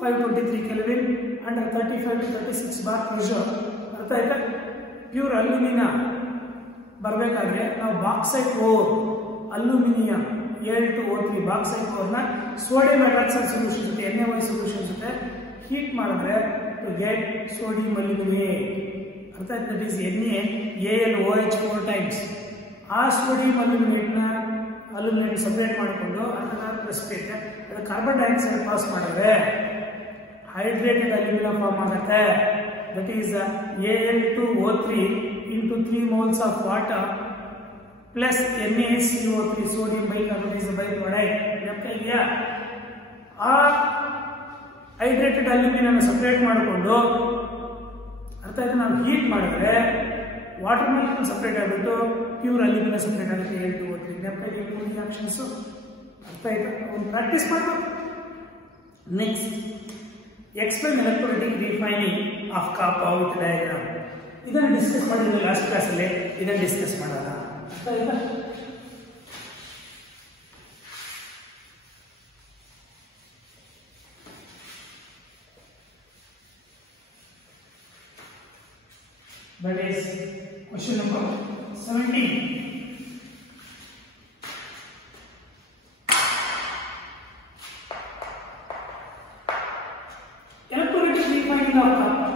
523 kelvin under 35 to 36 bar pressure. ಅರ್ಥ ಆಯ್ತಾ? ಪ್ಯೂರ್ ಅಲ್ಯೂಮಿನಿಯಂ ಬರಬೇಕಾದ್ರೆ ನಾವು bauxite ore aluminium Al2O3 bauxite ಓರ್ನ ಸೋಡಿಯಂ ಹೈಡ್ರಾಕ್ಸೈಡ್ ಸೊಲ್ಯೂಷನ್ ಜೊತೆ NaOH ಸೊಲ್ಯೂಷನ್ ಜೊತೆ ಹೀಟ್ ಮಾಡಿದ್ರೆ ಟು ಗೆಟ್ ಸೋಡಿಯಂ ಅಲ್ಯೂಮಿನೇಟ್. ಅರ್ಥ ಆಯ್ತಾ? That is NaAlOH 4 times. ಆ ಸೋಡಿಯಂ ಅಲ್ಯೂಮಿನೇಟ್ ಸಪರೇಟ್ ಮಾಡಿಕೊಂಡು ಅದನ್ನ ಪ್ರೆಸಿಪಿಟೇಟ್ ಅದು ಕಾರ್ಬನ್ ಡೈಆಕ್ಸೈಡ್ ಪಾಸ್ ಮಾಡಿದ್ರೆ ಹೈಡ್ರೇಟೆಡ್ ಅಲ್ಯೂಮಿನಿಯಂ ಫಾರ್ಮ್ ಆಗುತ್ತೆ. That is Al2O3 into 3 moles of water plus NaCO3 sodium bicarbonate is a byproduct. ಆ hydrated aluminium separate ಮಾಡಿಕೊಂಡು ಅರ್ಥ ಆಯ್ತು ನಾವು ಹೀಟ್ ಮಾಡಿದ್ರೆ ವಾಟರ್ ಮಾಲಿಕ್ಯೂಲ್ ಸಪರೇಟ್ ಆಗಿಬಿಟ್ಟು ಪ್ಯೂರ್ ಅಲ್ಯೂಮಿನಿಯಂ ಸಪರೇಟ್ ಆಗುತ್ತೆ. Al2O3 ನೆನಪಾಗಿ ಮೂರು ರಿಯಾಕ್ಷನ್ಸ್. ಅರ್ಥ ಆಯ್ತಾ? ಒಂದು ಪ್ರಾಕ್ಟೀಸ್ ಮಾಡಬೇಕು. Next explain electrolytic refining of copper with diagram. ಇದನ್ನು ಡಿಸ್ಕಸ್ ಮಾಡಿದ್ರೆ ಲಾಸ್ಟ್ ಕ್ಲಾಸಲ್ಲಿ, ಇದನ್ನು ಡಿಸ್ಕಸ್ ಮಾಡೋಣ. ಅರ್ಥ ಆಯ್ತಾ? That is question number 17. Electrolytic refining of copper.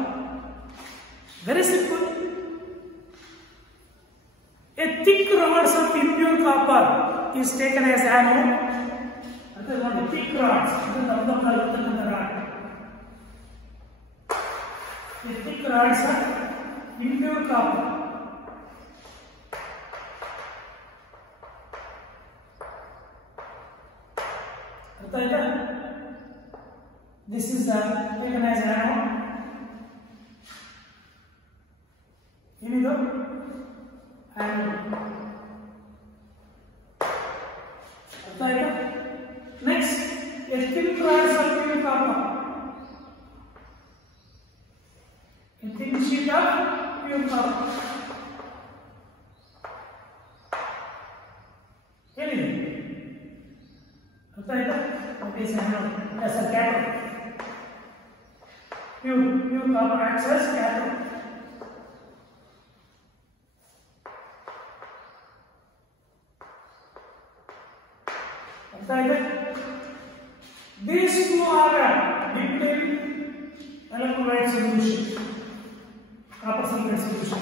Very simple. A thick rods of impure copper is taken as anode. That is one thick rods. A thick rods of impure copper. This is the taken as anode. ಏನಿದು anode. ಅರ್ಥ ಆಯ್ತಾ? Next thin rods of impure copper. A thin sheet of pure copper. ಏನಿದೆ? ಅರ್ಥ ಆಯ್ತಾ? This is anode as a cathode. Pure copper acts as cathode. These two are dipped in electrolyte solution, copper sulfate solution.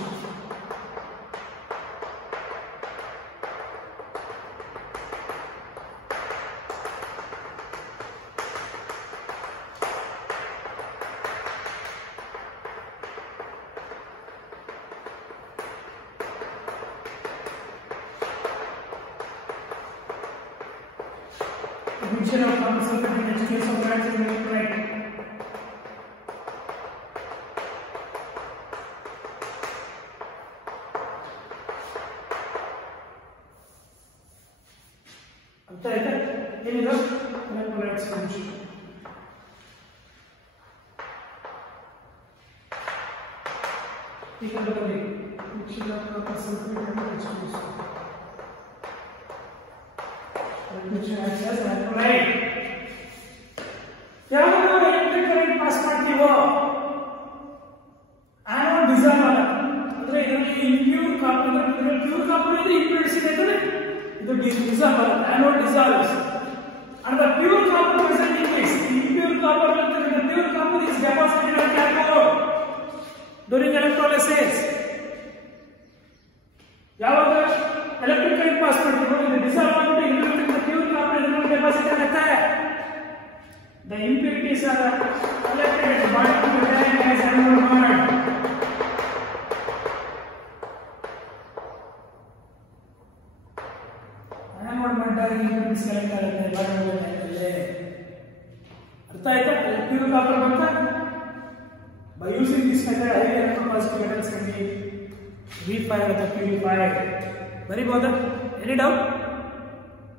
Mixture of copper sulfate and H2S of that is electrolyte. अर्थ आಯ್ತಾ ಏನಿದು electrolyte solution. ಈಗ ನೋಡಿ mixture of copper sulfate and H2S. electrolyte ಯಾವಾಗ electric current pass ಮಾಡ್ತೀವೋ anode dissolve ಆಗುತ್ತೆ ಅಂದ್ರೆ ಇದರಲ್ಲಿ impure copper ಅಂದ್ರೆ pure copper ಇದೆ ಇಂಪ್ಯೂರಿಟೀಸ್ ಇದೆ ಅಂದ್ರೆ ಇದು ಡಿಸಾಲ್ವ್ ಆಗುತ್ತೆ anode dissolves and the pure copper present in this impure copper the pure copper is deposited on cathode during electrolysis ಯಾವಾಗ electric current pass ಮಾಡ್ತೀವೋ ಇದು ಡಿಸಾಲ್ವ್ ಆಗುತ್ತೆ ಇಂಪ್ಯೂರಿಟೀಸ್ pure copper ಇದರಲ್ಲಿ ಡೆಪಾಸಿಟ್ ಆಗುತ್ತೆ. The impurities are collected at the bottom of the tank as anode bond. Anode bond ಆಗಿ impurities collect ಆಗುತ್ತೆ bottom of the tank ಅಲ್ಲಿ. ಅರ್ಥ ಆಯ್ತಾ? pure copper ಬಂತ by using this method high electropositive metals can be refined or purified. ಬರಿಬಹುದಾ? Any doubt?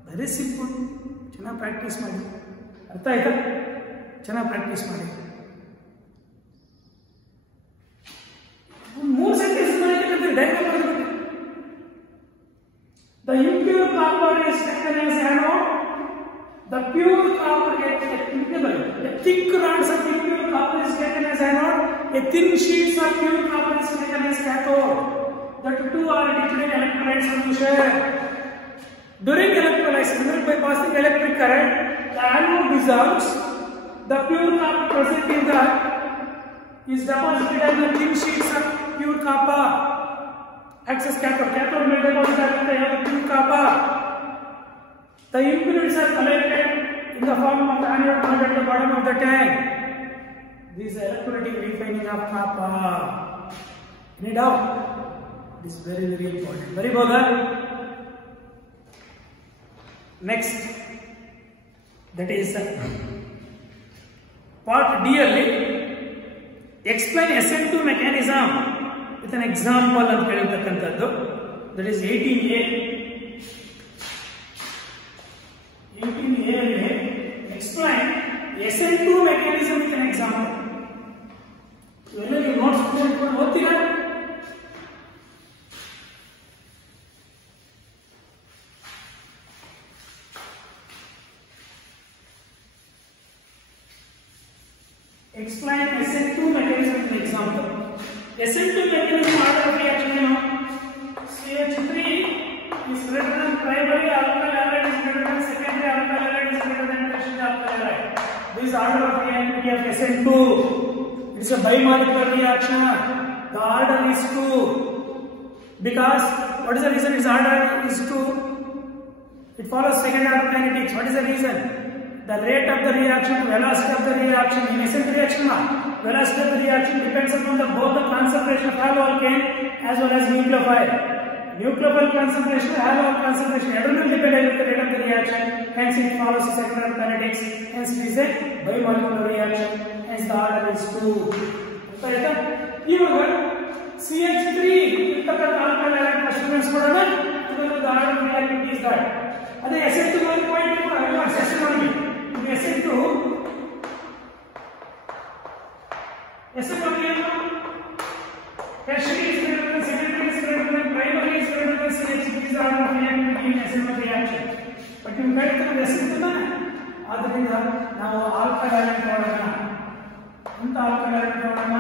Very simple. ಚೆನ್ನಾಗಿ practice ಮಾಡಿ. ಅರ್ಥ ಆಯ್ತಾ? ಚೆನ್ನಾಗಿ ಪ್ರಾಕ್ಟೀಸ್ ಮಾಡಿ. 3 ಸೆಂಟೆನ್ಸ್ ಮಾಡಿದ್ರೆ ಡೈಗ್ರಾಮ್ ಬರೆದು The impure copper is taken as anode. The pure copper gets a thick rods of impure copper is taken as anode. A thin sheets of pure copper is taken as cathode. The two are dipped in electrolyte solution. During electrolysis, by passing electric current, the anode dissolves. The pure copper present in the is deposited on the thin sheets of pure copper. Excess cathode. Cathode may deposit on the pure copper. The impurities are collected in the form of anode bond at the bottom of the tank. This is electrolytic refining of copper. Any doubt? This is very important. Very good. Next, that is part D ಅಲ್ಲಿ explain SN2 mechanism with an example ಅಂತ ಹೇಳಿರ್ತಕ್ಕಂಥದ್ದು. That is 18A. 18A ಅಲ್ಲಿ explain SN2 mechanism with an example. ಇವೆಲ್ಲ ನೀವು notes ಮಾಡ್ಕೊಂಡು ಓದ್ತೀರಾ? Explain SN2 mechanism with an example. SN2 mechanism order of reaction CH3 is greater than primary alkyl halide is greater than secondary alkyl halide is greater than tertiary alkyl halide. This order of reactivity of SN2. It is a bimolecular reaction. The order is 2 because what is the reason its order is 2? It follows second order kinetics. What is the reason? The rate of the reaction, velocity of the reaction, in SN reaction, velocity of the reaction depends upon both the concentration of haloalkane as well as nucleophile. Nucleophile concentration, haloalkane concentration, everything depends on the rate of the reaction. Hence, it follows the second order kinetics. Hence, it is a bimolecular reaction. Hence, the order is 2. Right? Here, CH3 alkyl halide students the order of reactivity is that. That SN2 point SN1. SN2 tertiary is greater than secondary is greater than primary is greater than CH3 is the order of reactivity in SN1 reaction. But you get the SN2 ಆದ್ದರಿಂದ ನಾವು ಆಲ್ಕಹಲ್ halide ತಗೊಳ್ಳೋಣ. ಅಂತ alcohol halide ತಗೊಳ್ಳೋಣ.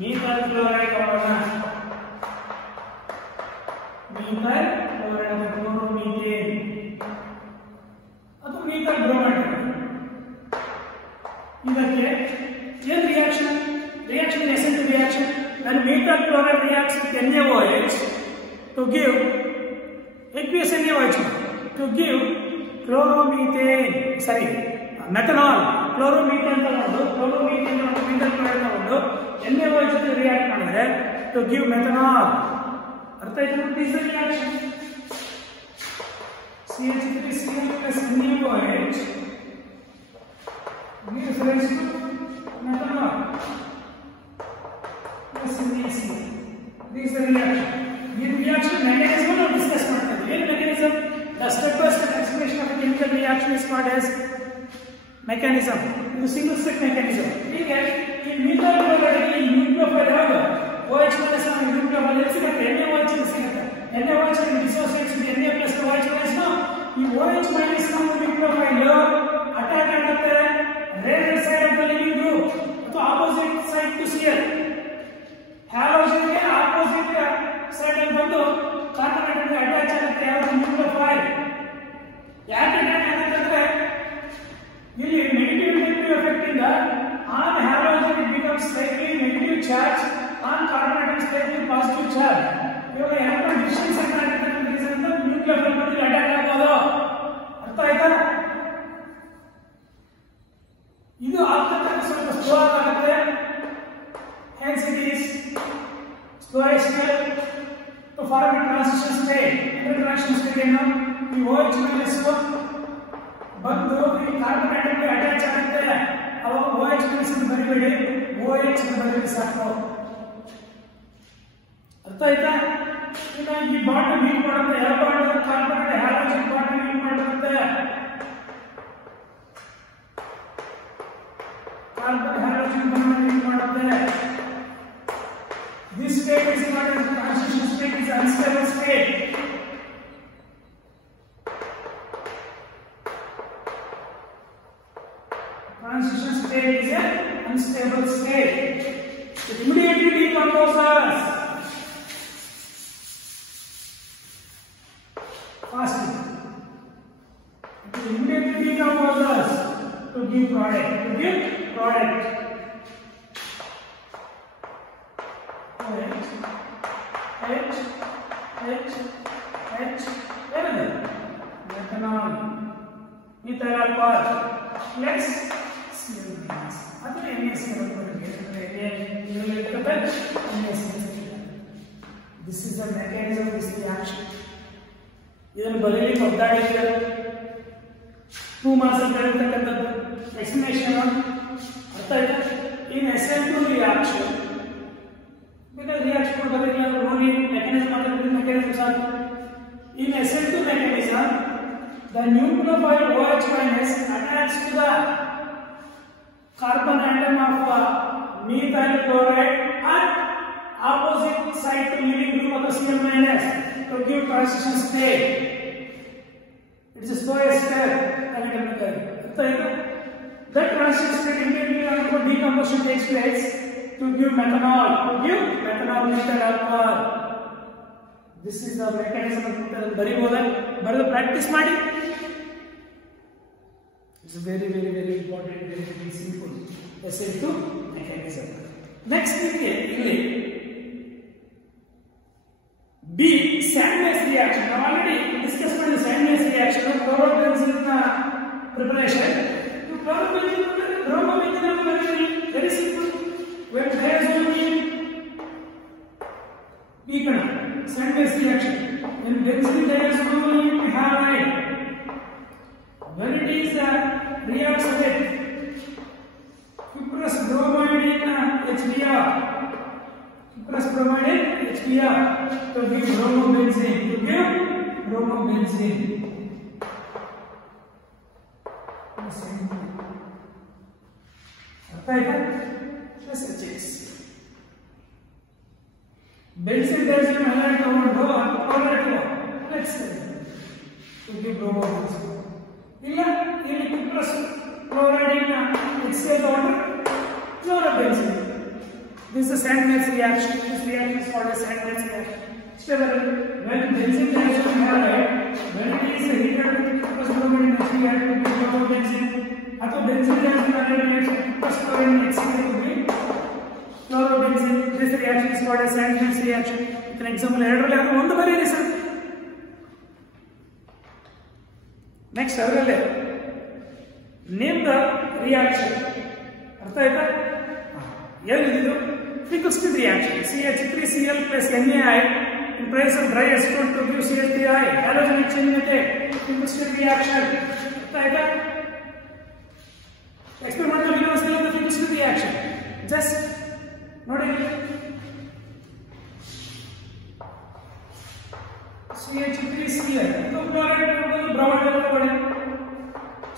methyl chloride ತಗೊಳ್ಳೋಣ. methyl chloride chloromethane bromide. ಇದಕ್ಕೆ ಏನು reaction? Reaction ಎಸೆಂಟ್ reaction. When metal chloride reacts with NaOH to give aqueous NaOH to give chloromethane, sorry, methanol. Chloromethane ತಗೊಂಡು metal chloride ತಗೊಂಡು NaOH ಜೊತೆ ರಿಯಾಕ್ಟ್ ಮಾಡಿದ್ರೆ to give methanol. ಅರ್ಥ ಆಯ್ತು? This is the reaction. CH3Cl plus NaOH gives rise to methanol plus NaCl. This is the reaction. This reaction mechanism we discuss ಮಾಡ್ತಾರೆ. ಏನು mechanism? The step-by-step explanation of a chemical reaction is called as mechanism. ಇದು single step mechanism. ಹೀಗೆ ಈ methyl chloride ಗೆ nucleophile ಯಾವುದು? OH minus ನಾವು nucleophile ಎಲ್ಲಿ ಸಿಗುತ್ತೆ? NaOH ಅಲ್ಲಿ ಸಿಗುತ್ತೆ. NaOH ಅಲ್ಲಿ ಡಿಸೋಸಿಯೇಟ್ಸ್ with Na plus OH minus ನಾವು ಈ OH minus ನಾವು ನ್ಯೂಕ್ಲಿಯೋಫೈಲ್ ಅಟ್ಯಾಕ್ ಆಗುತ್ತೆ radial side of the living group ಅಥವಾ opposite side to Cl. Halogen ಗೆ ಆಪೋಸಿಟ್ ಸೈಡ್ ಅಲ್ಲಿ ಬಂದು ಕಾರ್ಬನ್ ಆಟಮ್ ಅಟ್ಯಾಚ್ ಆಗುತ್ತೆ ಯಾವುದು? ನ್ಯೂಕ್ಲಿಯೋಫೈಲ್. ಯಾಕೆ ಅಟ್ಯಾಕ್ ಆಗುತ್ತೆ ಅಂದ್ರೆ ಇಲ್ಲಿ ನೆಗೆಟಿವ್ ಎಫೆಕ್ಟ್ ಇಂದ on halogen it becomes slightly negative charge, on carbon atom slightly positive charge. ಇವಾಗ ಎಲೆಕ್ಟ್ರಾನ್ ಡಿಸ್ಟೆನ್ಸ್ ಆಗುತ್ತೆ ರೀಸನ್ ಅಂತ ನ್ಯೂಕ್ಲಿಯೋಫೈಲ್ ಬಂದು ಅಟ್ಯಾಕ್ ಆಗ್ಬೋದು. ಅರ್ಥ ಆಯ್ತಾ? ಇದು ಆಗ್ತಕ್ಕಂಥ ಸ್ವಲ್ಪ ಸ್ಲೋ ಆಗುತ್ತೆ. Hence it is slowest to form a transition state. Transition state ಏನು? ಈ OH minus ಬಂದು ಈ ಕಾರ್ಬನ್ ಆಟಮ್ ಗೆ ಅಟ್ಯಾಚ್ ಆಗುತ್ತೆ. ಅವಾಗ OH minus ಅಂತ ಬರಿಬೇಡಿ, OH ಅಂತ ಬರೀರಿ ಸಾಕು. ಅರ್ಥ ಆಯ್ತಾ? ಈಗ ಈ ಬಾಂಡ್ ಮೀಟ್ ಮಾಡುತ್ತೆ. ಯಾವ bond? Carbon atom halogen bond meet ಮಾಡುತ್ತೆ. ಕಾರ್ಬನ್ ಹ್ಯಾಲೋಜನ್ ಬಾಂಡ್ ಮೀಟ್ ಮಾಡುತ್ತೆ. This state is called as transition state, is unstable state. Transition state is an unstable state. It immediately decomposes. Fasting. It immediately decomposes to give product. Methanol, methyl alcohol, plus Cl minus. That's NaCl. This is the mechanism of this reaction. ಇದನ್ನು ಬರೀಲಿ ಒದ್ದಾಡಿದ್ರೆ 2 marks ಅಂತ ಹೇಳ್ತಕ್ಕಂಥದ್ದು explanation. ಅರ್ಥ ಆಯ್ತಾ? ಇನ್ SN2 reaction because reaction ಬರಲಿಲ್ಲ ಅಂದ್ರೆ ನೋಡಿ mechanism ಅಂದ್ರೆ mechanism ಸಾಕು. In SN2 mechanism, the nucleophile OH minus attached to the carbon atom of methyl chloride at opposite side to leaving group of the Cl minus to give transition state. It's a slowest step. That transition state immediately after decomposition takes place to give methanol, methyl alcohol. This is the mechanism of ಬರಿಬೋದ ಬರೆದು practice ಮಾಡಿ. It's very important, very simple. SN2 mechanism. Next ಇಲ್ಲಿ B Sandwich reaction. ನಾವು already discuss ಮಾಡಿದ Sandwich reaction chlorobenzene ನ preparation. Chlorobenzene very simple. When diazonium weaken Sandwich reaction. In benzene diazonium halide. When it is reacts with cuprous bromide in HBr. Cuprous bromide in HBr to give bromobenzene. SHS. Benzene diazonium halide ತಗೊಂಡು let's say to give bromobenzene. ಇಲ್ಲ ಇಲ್ಲಿ cuprous chloride in HCl ತಗೊಂಡು chlorobenzene. This is a Sandwich reaction. This reaction is called a Sandwich reaction. When benzene diazonium halide when it is heated plus bromine in HCl it will be chlorobenzene ಅಥವಾ benzene gas plus chlorine HCl it will be chlorobenzene. This reaction is called as Sandwich reaction. It's an example. ಎರಡರಲ್ಲಿ ಅದು ಒಂದು ಬರೀರಿ sir. Next ಅದರಲ್ಲೇ name the reaction. ಅರ್ಥ ಆಯ್ತಾ? ಎಲ್ಲಿದು Fickleston reaction. CH3Cl plus NaI in presence of dry acetone to give CH3I. Halogen exchange method. Fickleston reaction. ಅರ್ಥ ಆಯ್ತಾ? Experimental universal of the Fickleston reaction. Just ನೋಡಿ CH3Cl ಇದು chloride bromide ತಗೊಳ್ಳಿ.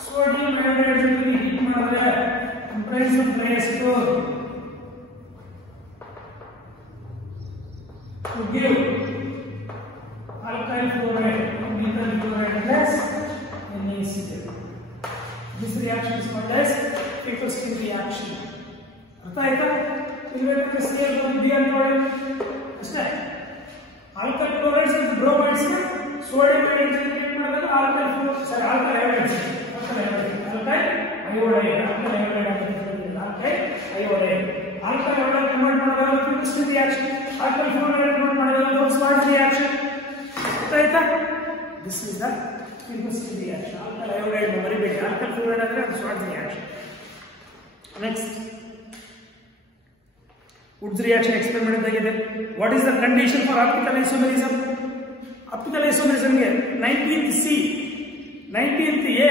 Sodium hydride ಜೊತೆಗೆ heat ಮಾಡಿದ್ರೆ in presence of dry acetone to give alkyl chloride methyl chloride plus NaCl. This reaction is called as Fickleston reaction. ಅರ್ಥ ಆಯ್ತಾ? ಇಲ್ಲಿ scale ಬಂದಿದೆ ಅಂತ ನೋಡಿ ಅಷ್ಟೇ. ಆಲ್ಕೈಲ್ ಕ್ಲೋರೈಡ್ಸ್ ಮತ್ತು ಬ್ರೋಮೈಡ್ಸ್ ಸೋಡಿಯಂ ಹೈಡ್ರೈಡ್ ಕ್ರಿಯೇಟ್ ಮಾಡಿದಾಗ ಆಲ್ಕೈಲ್ ಅಯೋಡೈಡ್ ಕನ್ವರ್ಟ್ ಮಾಡಿದಾಗ Fickleston reaction. Alkyl fluoride convert ಮಾಡಿದಾಗ Schwarz reaction. ಆಯ್ತಾ? This is the Fickleston reaction. Alkyl iodide ಬರಿಬೇಡಿ. Alkyl fluoride ಅಂದ್ರೆ Schwarz reaction. Next, Woods reaction experiment ಆಗಿದೆ. What is the condition for optical isomerism? Optical isomerism ಗೆ 19th C 19th A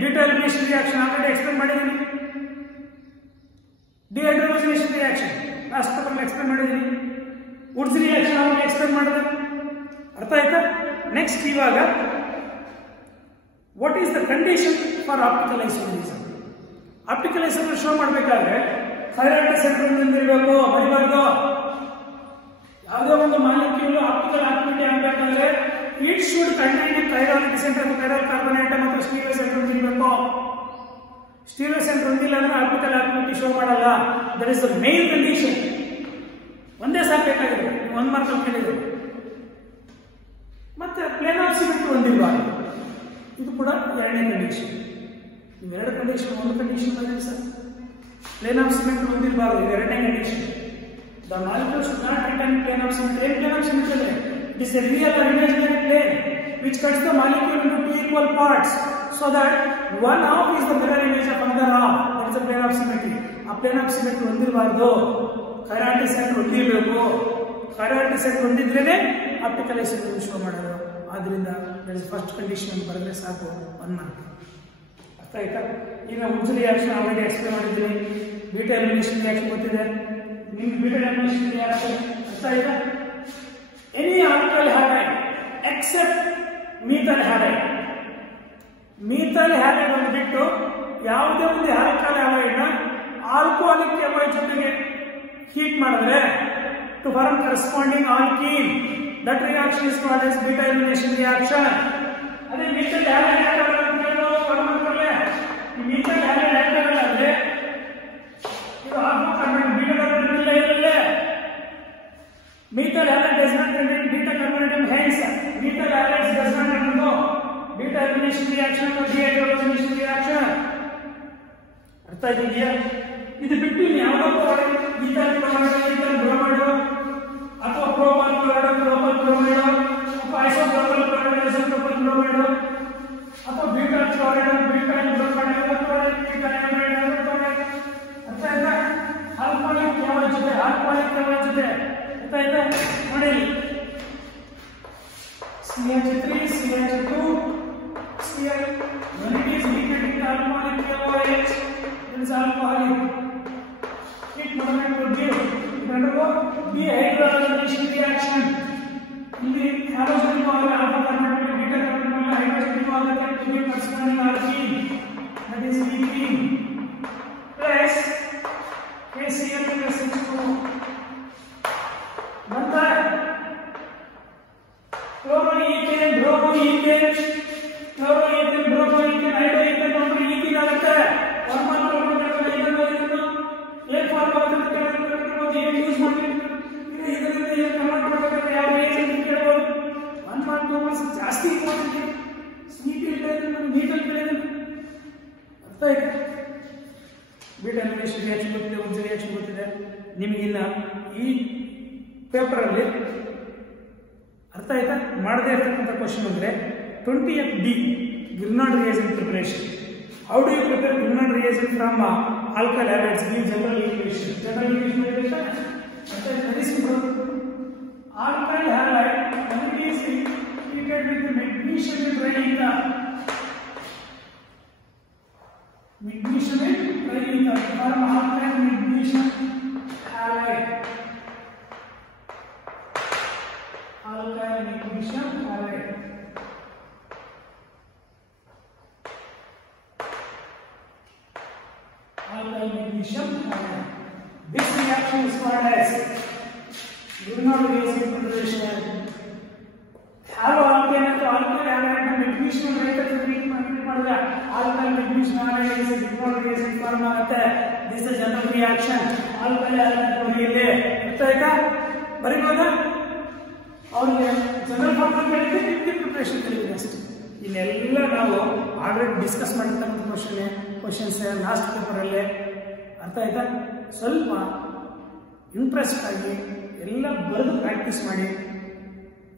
beta elimination reaction already explain ಮಾಡಿದ್ದೀನಿ. Dehydrogenation reaction last paper explain ಮಾಡಿದ್ದೀನಿ. Woods reaction already explain ಮಾಡಿದೆ. ಅರ್ಥ ಆಯ್ತಾ? Next ಇವಾಗ what is the condition for optical isomerism. Optical isomer show ಮಾಡಬೇಕಾದ್ರೆ thyroid central ಇರಬೇಕು, ಮರಿಬಾರ್ದು. ಯಾವುದೋ ಒಂದು ಮಾಲಿಕ್ಯೂಲ್ ಆಪ್ಟಿಕಲ್ ಆಕ್ಟಿವಿಟಿ ಆಗಬೇಕಂದ್ರೆ it should contain thyroid centre, thyroid carbonate ಮತ್ತು ಸ್ಟೀರಿಯೋ ಸೆಂಟ್ರಲ್ ಇರಬೇಕು. ಸ್ಟೀರಿಯೋ ಸೆಂಟರ್ ಹೊಂದಿಲ್ಲ ಅಂದ್ರೆ ಆಪ್ಟಿಕಲ್ ಆಕ್ಟಿವಿಟಿ ಶೋ ಮಾಡಲ್ಲ. That is the main condition. ಒಂದೇ ಸಾಕಾಗಿದೆ, ಒಂದು ಮಾರ್ಕ್ ಕೇಳಿದ್ರು. ಮತ್ತೆ ಪ್ಲೇನ್ ಆಫ್ ಸಿಮೆಂಟ್ ಹೊಂದಿರಬಾರ್ದು, ಇದು ಕೂಡ ಎರಡನೇ ಕಂಡೀಷನ್. ಇವೆರಡು ಕಂಡೀಷನ್, ಒಂದು ಕಂಡೀಷನ್ ಬಂದಿದೆ ಸರ್, ಪ್ಲೇನ್ ಆಫ್ ಸಿಮೆಂಟ್ ಹೊಂದಿರಬಾರ್ದು, ಇದು ಎರಡನೇ condition. The molecule should not return plane of cement. ಏನ್ ಪ್ಲೇನ್ ಆಫ್ ಸಿಮೆಂಟ್ ಅಂದ್ರೆ it is a real or imaginary plane which cuts the molecule into two equal parts so that one half is the mirror image of another half. That is the plane of symmetry. A plane of symmetry ಹೊಂದಿರಬಾರ್ದು, thyroid centre ಹೊಂದಿರಬೇಕು. Thyroid centre ಹೊಂದಿದ್ರೇನೆ optical isomerism show ಮಾಡೋದು. ಆದ್ರಿಂದ that is first condition ಬರೆದ್ರೆ ಸಾಕು, 1 mark. ಅರ್ಥ ಆಯ್ತಾ? ಈಗ ವುಡ್ಸ್ ರಿಯಾಕ್ಷನ್ ಆಲ್ರೆಡಿ ಎಕ್ಸ್ಪ್ಲೇನ್ ಮಾಡಿದ್ದೀನಿ. ಬೀಟಾ ಎಲಿಮಿನೇಷನ್ ರಿಯಾಕ್ಷನ್ ಗೊತ್ತಿದೆ ನಿಮ್ಗೆ. ಬೀಟಾ ಎಲಿಮಿನೇಷನ್ ರಿಯಾಕ್ಷನ್ ಅರ್ಥ ಆಯ್ತಾ? Any alkyl halide except methyl halide. methyl halide ಒಂದು ಬಿಟ್ಟು ಯಾವುದೇ ಒಂದು ಆಲ್ಕೈಲ್ ಹ್ಯಾಲೈಡ್ ನ ಆಲ್ಕೋಹಾಲಿಕ್ ಕೆಮೈಡ್ ಜೊತೆಗೆ ಹೀಟ್ ಮಾಡಿದ್ರೆ to form corresponding alkene, that reaction is called as beta elimination reaction. ಅದೇ methyl halide ಯಾಕಲ್ಲ ಅಂತ ಹೇಳೋ ಗಮನದಲ್ಲೇ ಈ methyl halide ಯಾಕಲ್ಲ ಅಂದ್ರೆ ಇದು ಆಲ್ಕೋಹಾಲಿಕ್ ಬೀಟಾ ಕಾರ್ಬನೇಟ್ ಇರಲಿಲ್ಲ. methyl halide does not contain beta carbonatum, hence methyl halide does not undergo beta elimination reaction or dehydrogenation reaction. ಅರ್ಥ ಇದೆಯಾ? ಇದು ಬಿಟ್ಟು ಯಾವುದೋ methyl chloride, methyl bromide ಅಥವಾ propyl chloride, propyl bromide ಅಥವಾ isopropyl chloride, isopropyl bromide ಅಥವಾ beta chloride, beta bromide ಅಥವಾ beta chloride. ಅರ್ಥ ಆಯ್ತಾ? ಆಲ್ಕೋಹಾಲಿಕ್ ಕೆಮೈಡ್ ಜೊತೆ ಅರ್ಥ ಆಯ್ತಾ? ನೋಡಿ CH3 CH2 Cl when it is heated with alcoholic KOH, it is alcoholic. It doesn't produce, it undergo dehydrogenation reaction. ಇಲ್ಲಿ halogen ಆಗುತ್ತೆ, alpha carbon beta carbon hydrogen ಆಗುತ್ತೆ to be corresponding alkene, that is ethene plus HCl plus H2. ನಂತರ ಕ್ಲೋರೋಈಥೇನ್, ಬ್ರೋಮೋಈಥೇನ್, ಕ್ಲೋರೋಈಥೇನ್, ಬ್ರೋಮೋಈಥೇನ್, ಹೈಡ್ರೋಈಥೇನ್ ಅಂದ್ರೆ ethane ಆಗುತ್ತೆ. Formal ಕ್ಲೋರೋಈಥೇನ್ ಇದನ್ನು ಏನ್ form ಆಗುತ್ತೆ ಅಂತ ಏನು ಯೂಸ್ ಮಾಡ್ತೀವಿ, ಇದರಿಂದ ಏನು ಕನ್ವರ್ಟ್ ಮಾಡಬೇಕು, ಯಾವ ಏಜೆಂಟ್ ಕೇಳಬಹುದು. 1 ಮಾರ್ಕ್ ಜಾಸ್ತಿ ಇಂಪಾರ್ಟೆಂಟ್ ಬೀಟಾ ಎಲಿಮಿನೇಷನ್ ರಿಯಾಕ್ಷನ್ ಗೊತ್ತಿದೆ, ಉಜ್ಜ ರಿಯಾಕ್ಷನ್ ಗೊತ್ತಿದೆ. ನಿಮಗಿನ್ನ ಈ ಪೇಪರಲ್ಲಿ ಅರ್ಥ ಆಯ್ತಾ? ಮಾಡದೇ ಇರತಕ್ಕಂಥ ಕ್ವಶನ್ ಅಂದರೆ 20th D Grignard reagent preparation. How do you prepare Grignard reagent from alkyl halides? Give general equation. General equation very simple. Alkyl halide when it is treated with magnesium triether. Magnesium triether form alkyl magnesium halide. Alkyl magnesium halide. Alkyl magnesium halide. This reaction is called as Grignard reagent preparation. Halo alkane to alkyl halide na magnesium triether treat ಮಾಡಿದ್ರೆ alkyl magnesium halide is Grignard reagent form ಆಗುತ್ತೆ. This is a general reaction. alkyl halide ಬರೀಲಿ. ಅರ್ಥ ಆಯ್ತಾ? ಬರೀಬೋದಾ? ಅವ್ರಿಗೆ general formula ಕೇಳಿದ್ರೆ ನಿಮಗೆ preparation ಕೇಳಿದ್ರೆ ಅಷ್ಟೇ. ಇನ್ನೆಲ್ಲ ನಾವು ಆಲ್ರೆಡಿ ಡಿಸ್ಕಸ್ ಮಾಡಿರ್ತಕ್ಕಂಥ ಕ್ವಶನ್ಸ್ ಲಾಸ್ಟ್ ಪೇಪರಲ್ಲೇ. ಅರ್ಥ ಆಯ್ತಾ? ಸ್ವಲ್ಪ ಇಂಟ್ರೆಸ್ಟ್ ಆಗಿ ಎಲ್ಲ ಬರೆದು ಪ್ರಾಕ್ಟೀಸ್ ಮಾಡಿ,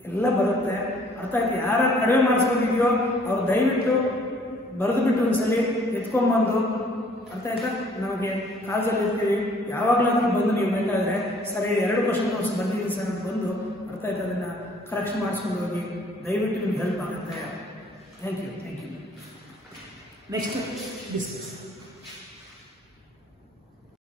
ಎಲ್ಲ ಬರುತ್ತೆ. ಅರ್ಥ ಆಯ್ತು? ಯಾರು ಕಡಿಮೆ ಮಾಡಿಸ್ಕೊಂಡಿದೆಯೋ ಅವ್ರು ದಯವಿಟ್ಟು ಬರೆದು ಬಿಟ್ಟು ಒಂದ್ಸಲಿ ಎತ್ಕೊಂಡ್ಬಂದು, ಅರ್ಥ ಆಯ್ತಾ? ನಮಗೆ ಕಾಲೇಜಲ್ಲಿ ಇರ್ತೀವಿ, ಯಾವಾಗಲಾದ್ರೂ ಬಂದು ನೀವು ಬೇಕಾದರೆ ಸರಿ 2 ಕ್ವಶನ್ ನೋಟ್ಸ್ ಬಂದಿದ್ದೀನಿ ಸರ್ ಅಂತ ಬಂದು, ಅರ್ಥ ಆಯ್ತು, ಅದನ್ನು ಕರೆಕ್ಷನ್ ಮಾಡಿಸ್ಕೊಂಡು ಹೋಗಿ. ದಯವಿಟ್ಟು ನಿಮ್ಗೆ ಹೆಲ್ಪ್ ಆಗುತ್ತೆ. Thank you. Next discuss.